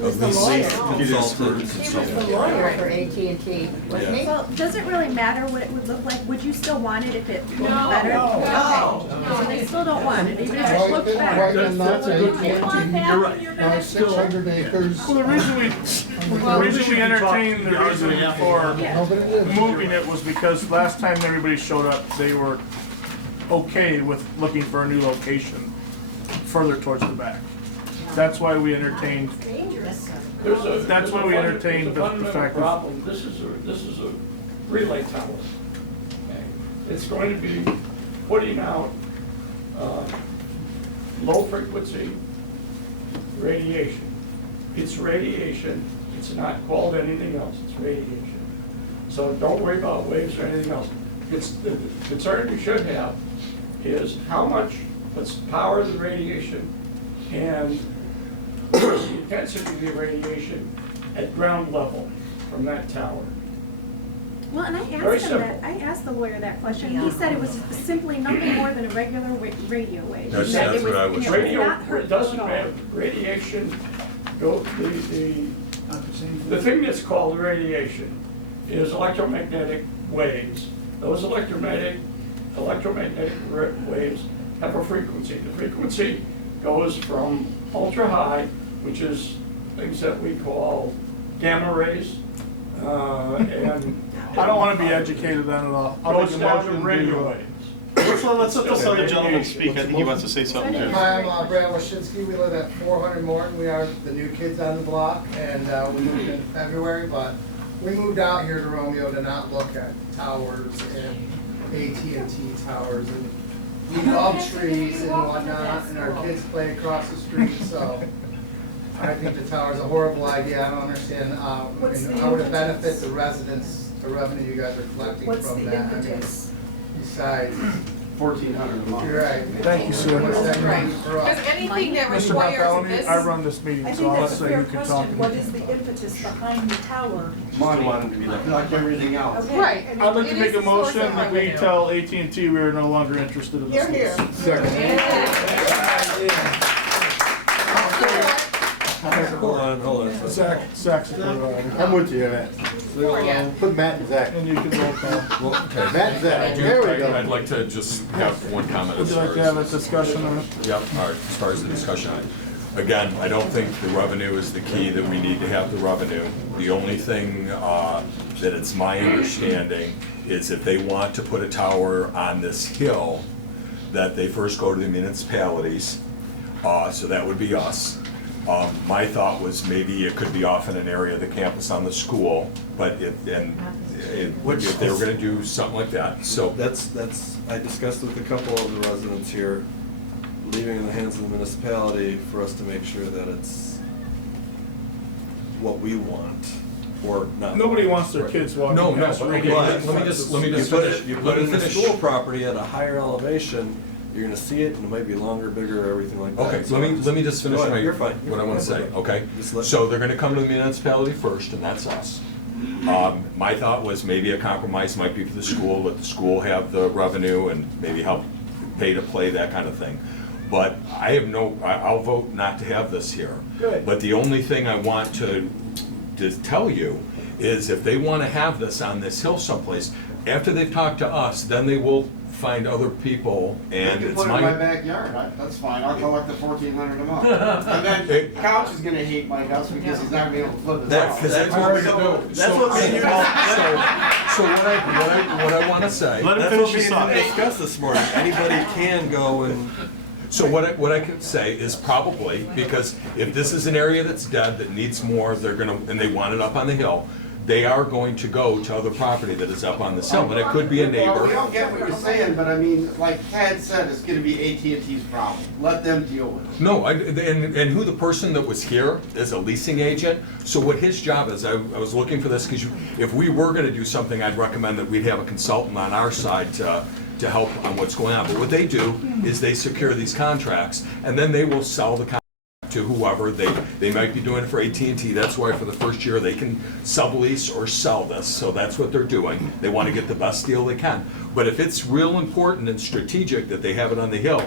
was the lawyer. consultant. He was the lawyer for at&t, wasn't he? Well, does it really matter what it would look like? Would you still want it if it looked No. better? No. Okay. So they still don't want it, even if it looked better. That's a good point. You're right. 600 acres. Well, the reason we entertained the reason for moving it was because last time everybody showed up, they were okay with looking for a new location. further towards the back. That's why we entertained, that's why we entertained the fact that. Problem, this is a relay tower. Okay? It's going to be putting out, low frequency radiation. It's radiation, it's not called anything else, it's radiation. So don't worry about waves or anything else. It's, the concern you should have is how much, what's the power of the radiation and the intensity of the radiation at ground level from that tower. Well, and Very simple. I asked the lawyer that question. He said it was simply nothing more than a regular radio wave. That's That it what I was and it told. would not hurt It doesn't you at all. matter, radiation, the thing that's called radiation is electromagnetic waves. Those electromagnetic waves have a frequency. The frequency goes from ultra high, which is things that we call gamma rays, and I don't want to be educated on it all. I'll goes make a down to motion radio to, waves. Let's let this other gentleman speak. I think he wants to say something too. Hi, I'm Brad Waschinsky. We live at 400 Morton. We are the new kids on the block, and we moved in February, but we moved out here to Romeo to not look at towers and at&t towers. And we love trees and whatnot, and our kids play across the street, so I think the tower's a horrible idea. I don't understand how would it benefit the residents, the revenue you guys are collecting from that. I mean, besides $1,400 a month. You're right. Thank you, sir. What's that mean for us? Because anything that Mr. requires Bartholomew, this. I run this meeting, I so think I'll that's a say fair you can talk. question. What is the impetus behind the tower? Money, wanted to be like- like everything else. Okay. Right. and I'd like It to is make a the source motion of that we revenue. tell at&t we are no longer interested in this. Here, here. Hold on. Zach, I'm with you, Matt. Yeah. Put Matt and Zach. and you can roll call. Well, okay. Matt and Zach, there we go. I'd like to just have one comment. Would as you like far to as have a this. discussion on it? Yep, all right, as far as the discussion on it. Again, I don't think the revenue is the key, that we need to have the revenue. The only thing that it's my understanding is if they want to put a tower on this hill, that they first go to the municipalities, so that would be us. My thought was maybe it could be off in an area of the campus on the school, but if they were gonna do something like that, so. That's, I discussed with a couple of the residents here, leaving in the hands of the municipality for us to make sure that it's what we want, or not. Nobody wants their kids walking No, past but radio. okay, let me just You finish. put it in the school property at a higher elevation, you're gonna see it, and it might be longer, bigger, everything like that. Okay, So let me just finish Go ahead, my, you're fine. what I wanna say, okay? Just let- So they're gonna come to the municipality first, and that's us. My thought was maybe a compromise might be for the school, let the school have the revenue and maybe help pay to play, that kind of thing. But I'll vote not to have this here. Good. But the only thing I want to tell you is if they wanna have this on this hill someplace, after they've talked to us, then they will find other people, and You can it's put it in my backyard, that's fine, I'll collect the $1,400 a month. And then Couch is gonna hate my guts because he's not gonna be able to flip his house. That's what me and you. So what I wanna say. Let him That's finish what me his and thought. you discussed this morning. Anybody can go and. So what I could say is probably, because if this is an area that's dead, that needs more, and they want it up on the hill, they are going to go to other property that is up on this hill, and it could be a Well, we neighbor. don't get what you're saying, but I mean, like Tad said, it's gonna be at&t's problem, let them deal with it. No, and who the person that was here is a leasing agent, so what his job is, I was looking for this, because if we were gonna do something, I'd recommend that we'd have a consultant on our side to help on what's going on. But what they do is they secure these contracts, and then they will sell the contract to whoever. They might be doing it for at&t, that's why for the first year they can sublease or sell this, so that's what they're doing. They want to get the best deal they can. But if it's real important and strategic that they have it on the hill,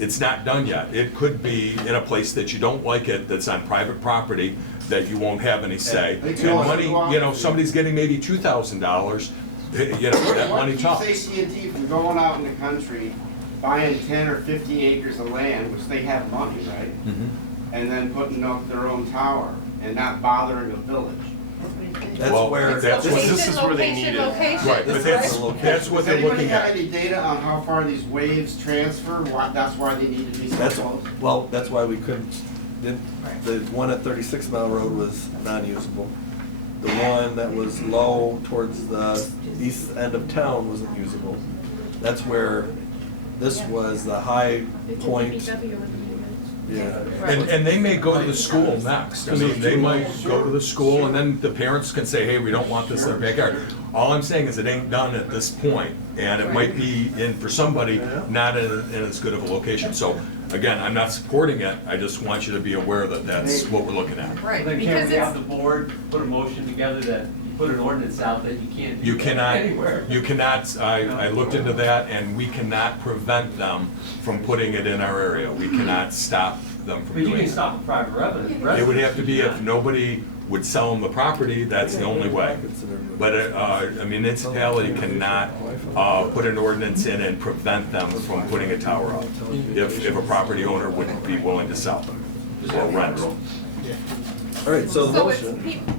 it's not done yet. It could be in a place that you don't like it, that's on private property, that you won't have any say. And money, somebody's getting maybe $2,000, that money talks. What keeps at&t from going out in the country, buying 10 or 50 acres of land, which they have money, right? Mhm. And then putting up their own tower and not bothering a village? That's Well, where, that's what- this is where they need it. Location, Right, but that's what Does they're anybody looking have at. any data on how far these waves transfer? That's why they need to be so that's, close? well, that's why we couldn't, the one at 36 Mile Road was non-usable. The one that was low towards the east end of town wasn't usable. That's where, this was the high point. Yeah. And they may go to the school next. I mean, they might go to the school and then the parents can say, hey, we don't want this in our backyard. All I'm saying is it ain't done at this point, and it might be in, for somebody, not in as good of a location. So, again, I'm not supporting it, I just want you to be aware that that's what we're looking at. right, Then because can't we have it's, the board put a motion together that you put an ordinance out that you can't do You that cannot, anywhere? you cannot, I looked into that, and we cannot prevent them from putting it in our area. We cannot stop them from But you doing can it. stop a private resident. It would have to be if nobody would sell them the property, that's the only way. But a municipality cannot put an ordinance in and prevent them from putting a tower up if a property owner wouldn't be willing to sell them or rent. All right, so the so it's motion,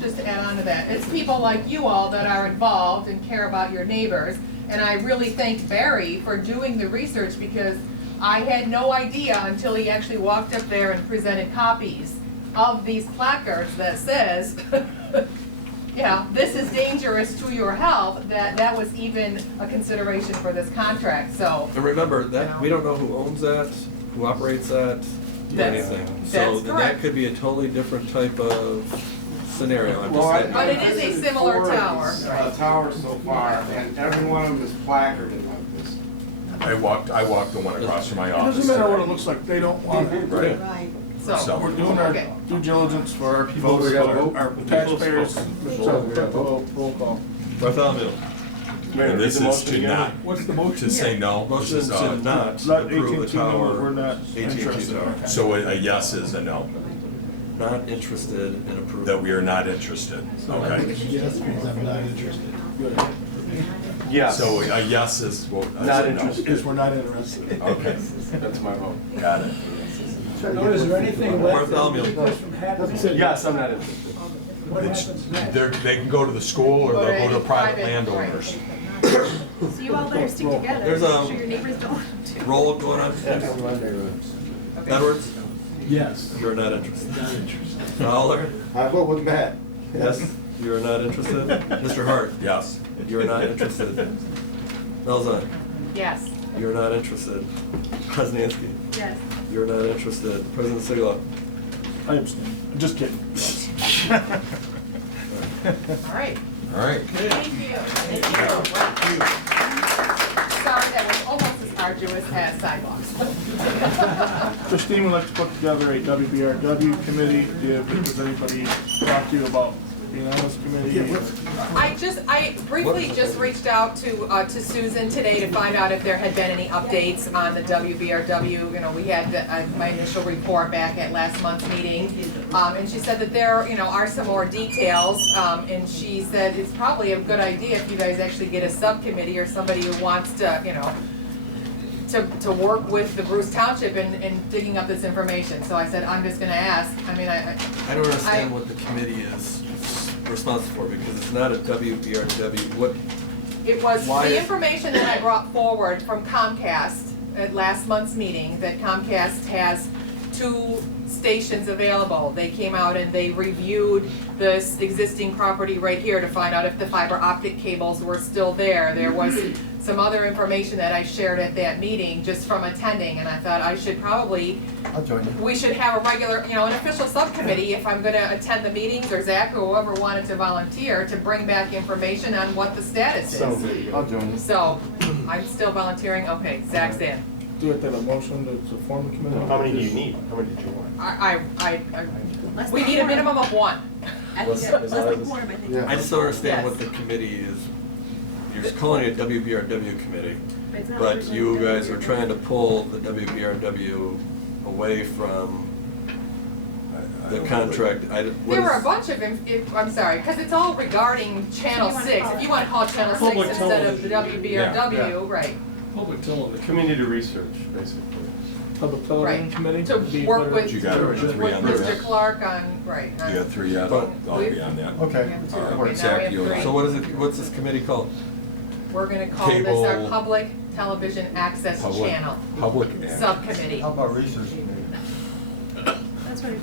just to add on to that, it's people like you all that are involved and care about your neighbors. And I really thank Barry for doing the research, because I had no idea until he actually walked up there and presented copies of these placards that says, this is dangerous to your health, that was even a consideration for this contract, so. and remember, that, we don't know who owns that, who operates that, or That's- anything. So that's then correct. that could be a totally different type of scenario. I'm Well, just I- saying. But it is a similar Four of tower. these, towers so far, and every one of them is placarded like this. I walked the one across from my It office. doesn't matter what it looks like, they don't want it. Right. Right. So we're doing our Okay. due diligence for our People, folks, we gotta vote. our taxpayers. Roll call. Bartholomew, And this is to not, What's the motion? to say no. This motion is, to not Let approve the AT&T know tower. we're not AT&T interested. tower. So a yes is a no, Not interested in approval. that we are not interested, okay? Yes, because I'm not interested. Good. Yes. So a yes is, well, that's Not a no. interested. Because we're not interested. Okay, That's my vote. got it. No, is there anything left Bartholomew. that keeps from happening? Yes, I'm not interested. What happens next? They can go to the school or they'll go to any private private, landowners. So you all better stick together, There's make sure your neighbors don't do. Roll going on. Edwards, Yes. you're not interested. Not interested. Fowler, I vote with Matt. yes, you are not interested. Mr. Hart, Yes. you are not interested. Melzon, Yes. you're not interested. Krasinski, Yes. you're not interested. President Sigla, I abstain. Just kidding. All right. All right. Thank you. Thank you. Sorry, that was almost as arduous as sidewalks. Christine would like to put together a WBRW committee. Does anybody talk to you about being on this committee? I briefly just reached out to Susan today to find out if there had been any updates on the WBRW. You know, we had my initial report back at last month's meeting. And she said that there, are some more details. And she said it's probably a good idea if you guys actually get a subcommittee or somebody who wants to, to work with the Bruce Township in digging up this information. So I said, I'm just gonna ask. I mean, I don't understand what the committee is responsible for, because it's not a WBRW. What, It was Why the is- information that I brought forward from Comcast at last month's meeting, that Comcast has 2 stations available. They came out and they reviewed this existing property right here to find out if the fiber optic cables were still there. There was some other information that I shared at that meeting just from attending, and I thought I should probably, I'll join you. we should have a regular, an official subcommittee if I'm gonna attend the meetings, or Zach or whoever wanted to volunteer, to bring back information on what the status is. I'll join you. So, I'm still volunteering, okay, Zach's in. Do it then a motion to form the committee? How many do you need? How many did you want? We need a minimum of 1. I think that's less than quorum, I think. Yeah. I just don't understand Yes. what the committee is. You're calling it a WBRW committee, But it's not but really you like guys are WBRW. trying to pull the WBRW away from the contract. There were a bunch of, I'm sorry, because it's all regarding Channel So you wanna 6. call If it you want to call it Channel 6 Public instead of the television. WBRW, right. Public television. Community research, basically. Public Television Right. Committee. To Be work better- with, You got with three on there. Mr. Clark on, right. You got three yet? I'll be on that. Okay. All right, Okay, now we Zach, have you and I. three. So what is it, what's this committee called? We're gonna call this our Cable- Public Television Access Public- Channel Public access. Subcommittee. How about research committee? That's what it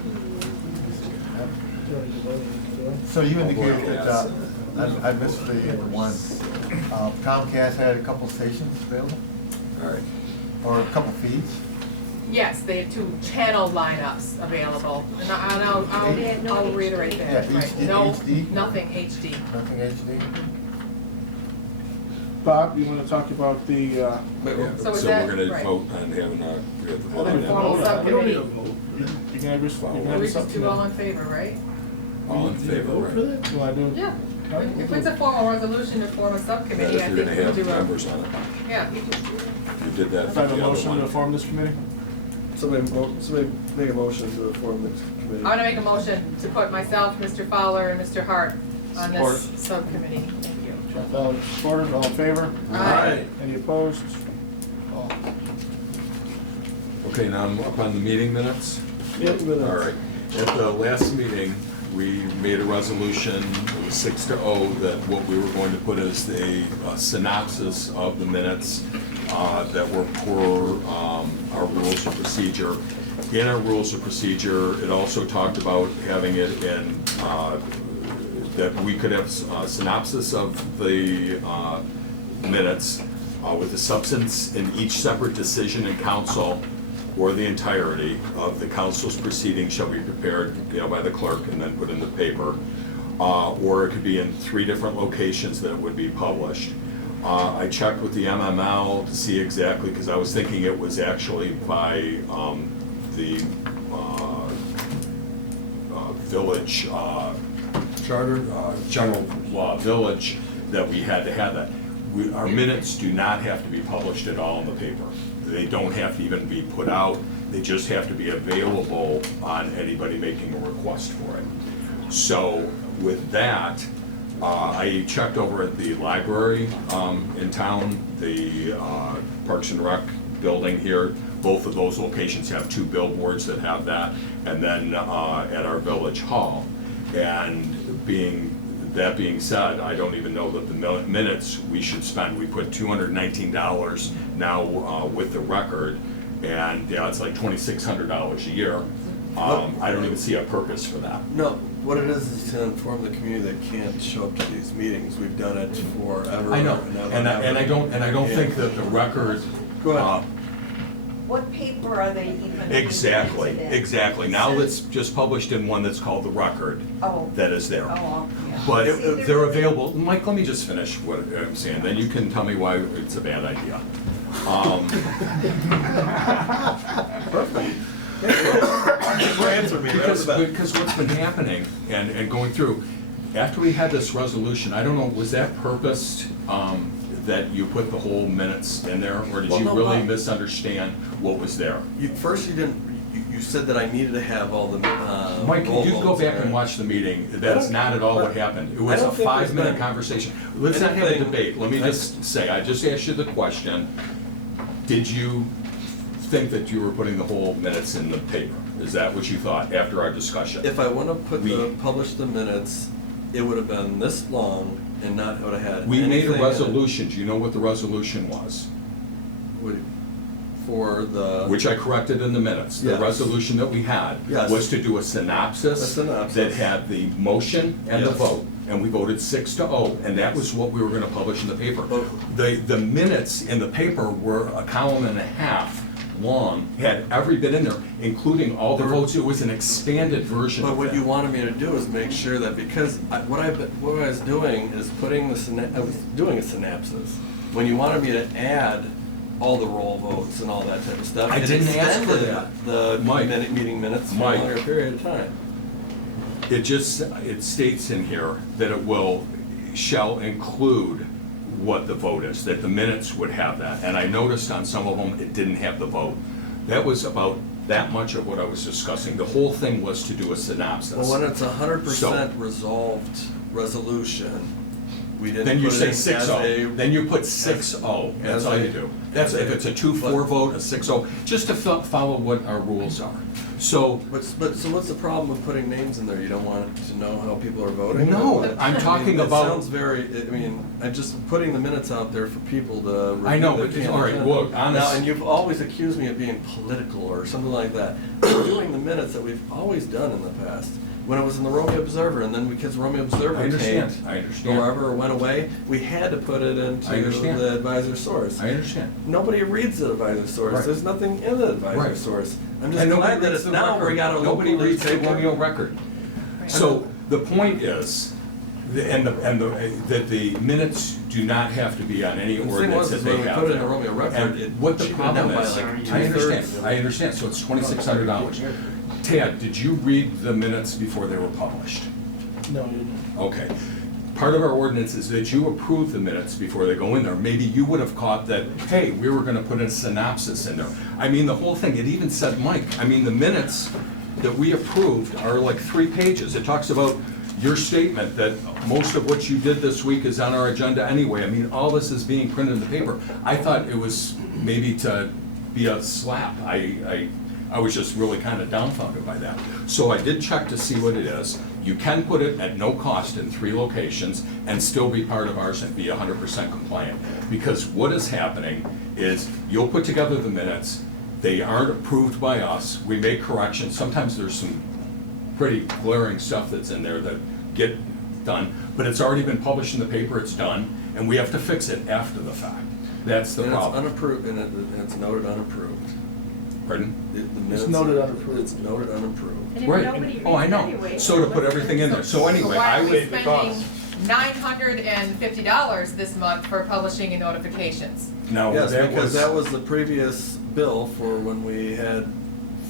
So you indicated Public that, I missed the one, Comcast had a couple stations available, All right. or a couple feeds? Yes, they have 2 channel lineups available, and I'll reiterate that, Yeah, right, HD, no, HD? nothing HD. Nothing HD? Bob, you wanna talk about the, Yeah, So is so that- we're gonna right. vote on having a, we have to Well, vote then on Formal that. We don't need a subcommittee. you can have your, you can have We a just do all subcommittee. in favor, right? All in favor, right? You wanna do? Yeah. If it's a formal resolution to form a And subcommittee, I if you're think gonna we'll have do a, members on it. yeah. You did that If for I have a the other motion to one. form this committee? Somebody make a motion to form this committee. I'm gonna make a motion to put myself, Mr. Fowler, and Mr. Hart on this Support. subcommittee. Thank you. Jeff Bell, supported, all in favor? Aye. Any opposed? All. Okay, now I'm up on the meeting minutes. Yep, minutes. All right. At the last meeting, we made a resolution, it was 6-0, that what we were going to put as a synopsis of the minutes that were per our rules of procedure. In our rules of procedure, it also talked about having it in, that we could have a synopsis of the minutes with the substance in each separate decision in council or the entirety of the council's proceeding shall be prepared, by the clerk and then put in the paper. Or it could be in 3 different locations that would be published. I checked with the MML to see exactly, because I was thinking it was actually by the village, Charter? general village, that we had to have that. Our minutes do not have to be published at all in the paper. They don't have to even be put out, they just have to be available on anybody making a request for it. So with that, I checked over at the library in town, the Parks and Rec building here. Both of those locations have 2 billboards that have that, and then at our village hall. And that being said, I don't even know that the minutes we should spend. We put $219 now with the record, and it's like $2,600 a year. I don't even see a purpose for that. No, what it is to inform the community that can't show up to these meetings. We've done it forever. I know, and I don't Yeah. think that the record. Go ahead. What paper are they even? Exactly, using? exactly. Now it's just published in one that's called The Record, Oh. that is there. Oh, yeah. But See, they're available, Mike, let me just finish what I'm saying, then you can tell me why it's a bad idea. Answer me, that was about- Because what's been happening, and going through, after we had this resolution, I don't know, was that purposed, that you put the whole minutes in there, or did Well, you no, really Bob. misunderstand what was there? First you didn't, you said that I needed to have all the, Mike, roll you go calls back there. and watch the meeting, that's not at all what happened. It was I a don't think there's 5-minute been- conversation. Let's not have a anything- debate, let me just say, I just asked you the question, did you think that you were putting the whole minutes in the paper? Is that what you thought after our discussion? If I wouldn't have published the minutes, it would have been this long and not would have had We made a anything in it. resolution, do you know what the resolution was? For the. Which I corrected in the minutes. The Yes. resolution that we had Yes. was to do a synopsis. A synopsis. That had the motion and the Yes. vote. And we voted 6-0, and that was what we were gonna publish in the paper. The minutes in the paper were a column and a half long, had every bit in there, including all the votes. It was an expanded version of But what that. you wanted me to do is make sure that, because what I was doing is putting I was doing a synopsis. When you wanted me to add all the roll votes and all that type of stuff. I it didn't ask for extended that. The Mike. meeting minutes for a Mike. longer period of time. It states in here that shall include what the vote is, that the minutes would have that. And I noticed on some of them, it didn't have the vote. That was about that much of what I was discussing. The whole thing was to do a synopsis. Well, when it's 100% So- resolved resolution, we didn't Then you put it say in as 6-0, a- then you put 6-0, that's as all a- you do. That's, as if a- it's a 2-4 vote, a 6-0, just to follow what our rules are. So, But so what's the problem with putting names in there? You don't want to know how people are voting? No, Or what? I'm talking It about- sounds very, I mean, I'm just putting the minutes out there for people to review. I know, that but, can't all right, attend. look, honest- Now, and you've always accused me of being political or something like that. We're doing the minutes that we've always done in the past. When it was in the Romeo Observer, and then because Romeo Observer I understand, tanked, I understand. or wherever, or went away, we had to put it into I understand. the advisor source. I understand. Nobody reads the advisor source. Right. There's nothing in the advisor Right. source. I'm And just nobody glad that reads it's the now record. we got a Nobody local reads the newspaper. Romeo record. So the point is, that the minutes do not have to be on any The thing ordinance was, that is they when we have put it in there. the Romeo record, And it what the cheapened problem down by is, like I understand, 2/3. I understand, so it's $2,600. Tad, did you read the minutes before they were published? No, you didn't. Okay. Part of our ordinance is that you approve the minutes before they go in there. Maybe you would have caught that, hey, we were gonna put a synopsis in there. I mean, the whole thing, it even said, Mike, I mean, the minutes that we approved are like 3 pages. It talks about your statement that most of what you did this week is on our agenda anyway. I mean, all this is being printed in the paper. I thought it was maybe to be a slap. I was just really kind of dumbfounded by that. So I did check to see what it is. You can put it at no cost in 3 locations and still be part of ours and be 100% compliant. Because what is happening is you'll put together the minutes, they aren't approved by us, we make corrections, sometimes there's some pretty glaring stuff that's in there that get done, but it's already been published in the paper, it's done, and we have to fix it after the fact. That's the And problem. it's unapproved, and it's noted unapproved. Pardon? The minutes noted are- unapproved. It's noted unapproved. And if Right. nobody Oh, I reads know. anyway, So to put what's everything in there. So So anyway, why I are we would, spending $950 this month for publishing and notifications? no, Yes, that because was, that was the previous bill for when we had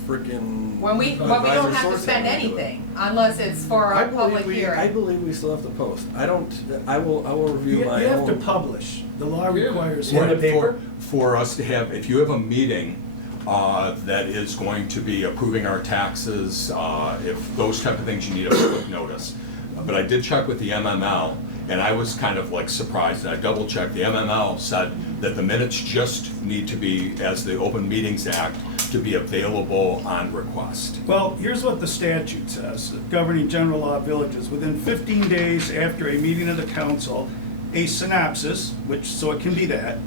frickin' When we don't advisor have to sourcing spend into it. anything unless it's for I a believe public we, I hearing. believe we still have to post. I will review You my have to own. publish. The law requires. right, for us to have, if you have a meeting that is going to be approving our taxes, if those type of things, you need a public notice. But I did check with the MML, and I was kind of like surprised, and I double checked. The MML said that the minutes just need to be, as the Open Meetings Act, to be available on request. Well, here's what the statute says, governing general law of villages. Within 15 days after a meeting of the council, a synopsis, so it can be that,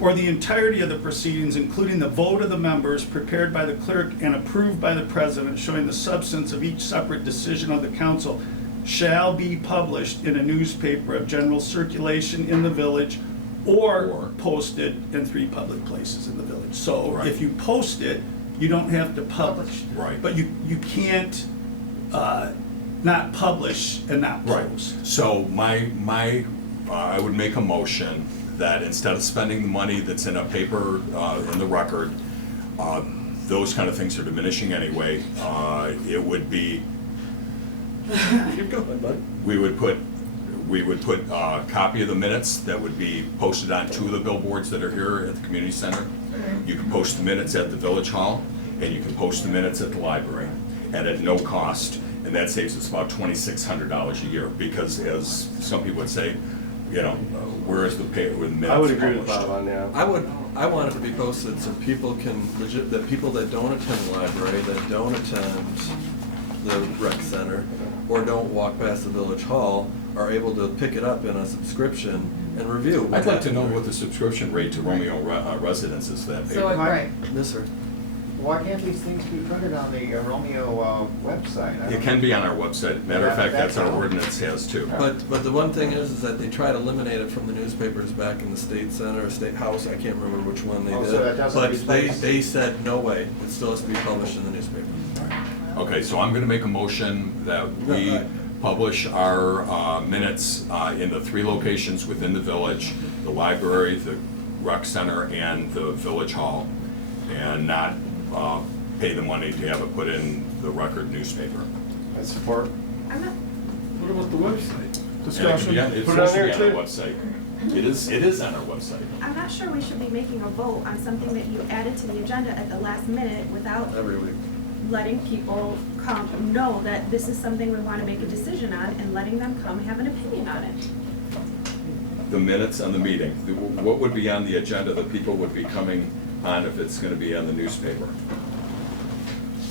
or the entirety of the proceedings, including the vote of the members, prepared by the clerk and approved by the president, showing the substance of each separate decision of the council, shall be published in a newspaper of general circulation in the village or posted in 3 public places in the village. So Right. if you post it, you don't have to publish. Right. But you can't not publish and not post. So I would make a motion that instead of spending the money that's in a paper, in the record, those kind of things are diminishing anyway, it would be, Keep going, bud. we would put a copy of the minutes that would be posted on 2 of the billboards that are here at the community center. You can post the minutes at the village hall, and you can post the minutes at the library, and at no cost. And that saves us about $2,600 a year, because as some people would say, you know, where is the paper with minutes I would agree with published? Bob on that. I want it to be posted so people can that people that don't attend the library, that don't attend the rec center, or don't walk past the village hall, are able to pick it up in a subscription and review. I'd like to know what the subscription rate to Romeo residents is that So, paper. right. Yes, sir. Why can't these things be printed on the Romeo website? I It don't- can be on our website. Matter of fact, that's our ordinance has too. But the one thing is that they try to eliminate it from the newspapers back in the state center or state house. I can't remember which one they Oh, did. so that doesn't But replace- they said, no way, it still has to be published in the newspaper. Okay, so I'm gonna make a motion that we publish our minutes in the 3 locations within the village, the library, the rec center, and the village hall, and not pay the money to have it put in the record newspaper. I support. I'm not, What about the website? And it can Discussion. be on- It's Put it on supposed to be there, on our website. It is on our website. I'm not sure we should be making a vote on something that you added to the agenda at the last minute without Every week. letting people come know that this is something we want to make a decision on and letting them come have an opinion on it. the minutes on the meeting. What would be on the agenda that people would be coming on if it's gonna be on the newspaper?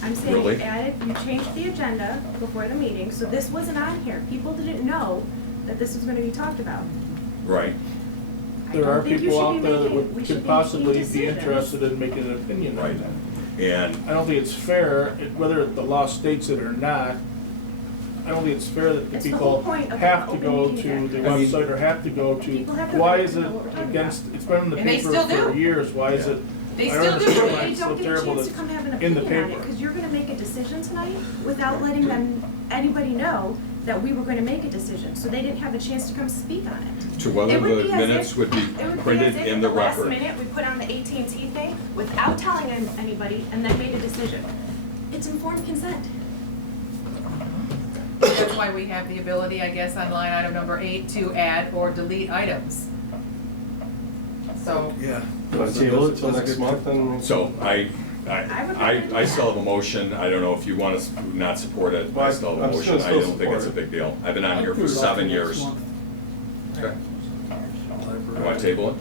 I'm saying Really? you added, you changed the agenda before the meeting, so this wasn't on here. People didn't know that this was gonna be talked about. Right. I There don't are think you people should out be there that making- we should could be possibly making be decisions. interested in making an opinion Right. on that. And I don't think it's fair, whether the law states it or not, I don't think it's fair that the It's the people whole point of have the to Open go Meeting to Act. the I mean- website or have to go to, People have the why right is to it know what we're talking against, about. it's been in the And they paper still for do. years, why is Yeah. it? They I still do. understand why But they it's so don't get a terrible chance to that come have an in the opinion on it, paper. because you're gonna make a decision tonight without letting them, anybody know that we were gonna make a decision, so they didn't have a chance to come speak on it. to whether It would the be as minutes if- would be It would be printed as if in at the the last record. minute, we put on the AT&T thing without telling anybody, and then made a decision. It's informed consent. That's why we have the ability, I guess, on line item number 8 to add or delete items. So, Yeah. Want to table it till next month and? So I would still have a motion, I don't know if you want to not support it, I still have a I'm motion, still I don't think support it's a it. big deal. I've been on here I'd for put it off 7 till next years. month. Okay. You want to table it?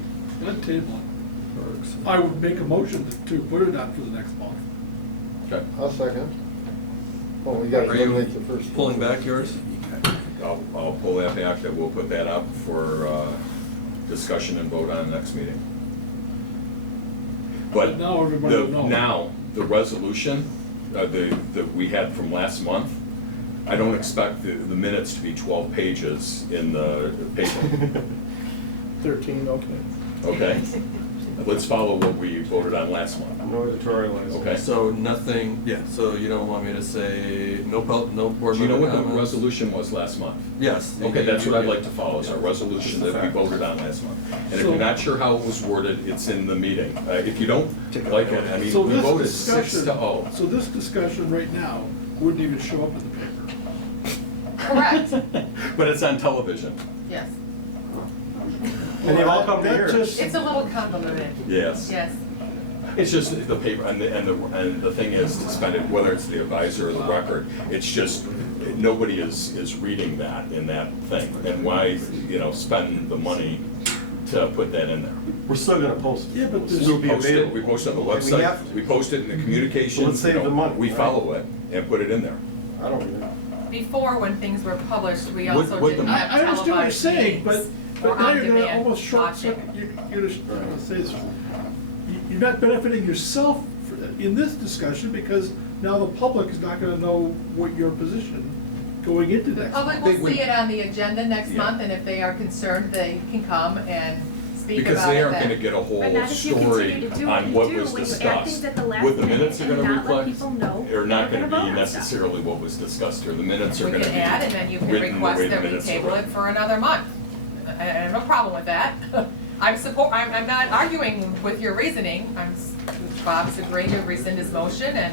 Let table it. I would make a motion to put it on for the next month. Okay. I'll second. Oh, we gotta Are you eliminate the first. pulling back yours? I'll pull that back, that we'll put that up for discussion and vote on next meeting. But Now everybody will know. now, the resolution that we had from last month, I don't expect the minutes to be 12 pages in the paper, 13, okay. okay? Let's follow what we voted on last month. No editorializing. Okay. So nothing, yeah, so you don't want me to say no board Do you know member what the comments? resolution was last month? Yes. Okay, that's what I'd like to Yeah. follow, is our resolution that we voted on last month. And if So- you're not sure how it was worded, it's in the meeting. If you don't like it, I mean, So we this voted discussion- 6-0. So this discussion right now wouldn't even show up in the paper. correct, But it's on television, yes. And they all come to That here. just- It's a little convoluted, yes. yes. It's just the paper, and the thing is to spend it, whether it's the advisor or the record, it's just, nobody is reading that in that thing. And why, spend the money to put that in there? We're still gonna post it. Yeah, but this- It'll be Post it, available. we post it on the And we have website, to. we post it in the communications. Let's save the money, We right? follow it and put it in there. I don't either. Before, when things were published, we What- also what didn't the- have I understand what you're televised saying, but meetings or now you're gonna on-demand almost short watching. circuit, you're gonna say this. You're not benefiting yourself in this discussion because now the public is not gonna know what your position going into The next. public They will would- see it on the agenda next Yeah. month, and if they are concerned, they can come and speak Because about they it aren't gonna then. get a whole But not if you story continue to do what on you what do was when you add discussed. things at the last What the minute minutes are and gonna not let reflect, people know are not they're gonna gonna be vote on stuff. necessarily what was discussed, or the minutes are We gonna can be add, and then you can written the request way the that we minutes are table it written. for another month. I have no problem with that. I'm not arguing with your reasoning. Bob's agreeing to rescind his motion, and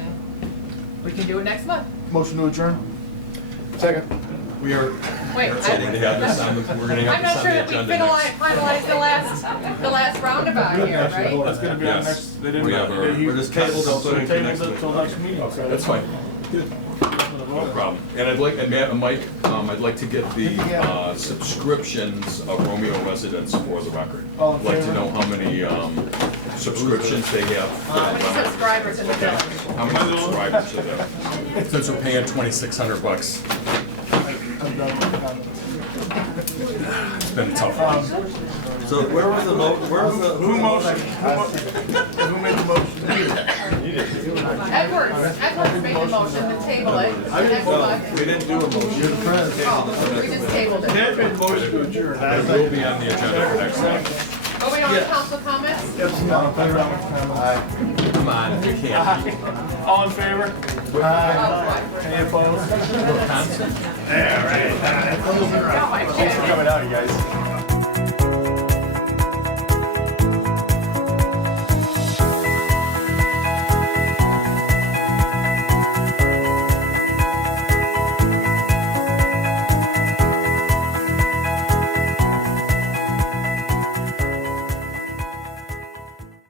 we can do it next month. Motion to adjourn? Second. We are. Wait, So we're gonna have this on the, we're gonna I'm have not this sure on that the we agenda next. finalized the last roundabout here, right? It's gonna be on Yes. next, they didn't. We have our- he- we're just tabled so until tabled next it week. till next meeting, so. That's fine, no problem. And I'd like, and Mike, I'd like to get the subscriptions of Romeo residents for the record. All in I'd like to favor? know how many subscriptions they have. How many subscribers in the Okay, village? how many subscribers are there? Since we're paying $2,600. I'm done with the comments. It's been a tough one. So where was the Who motioned? Who made the motion? You did. Edwards made the motion to table it next month. We didn't do a motion. Oh, we just tabled it. Dad made a motion to adjourn. It will be on the agenda for next month. Are we on council comments? Come on, we can't keep. All in favor? Any opposed? Wisconsin? Yeah, right. Oh, my Thanks for coming out, you guys.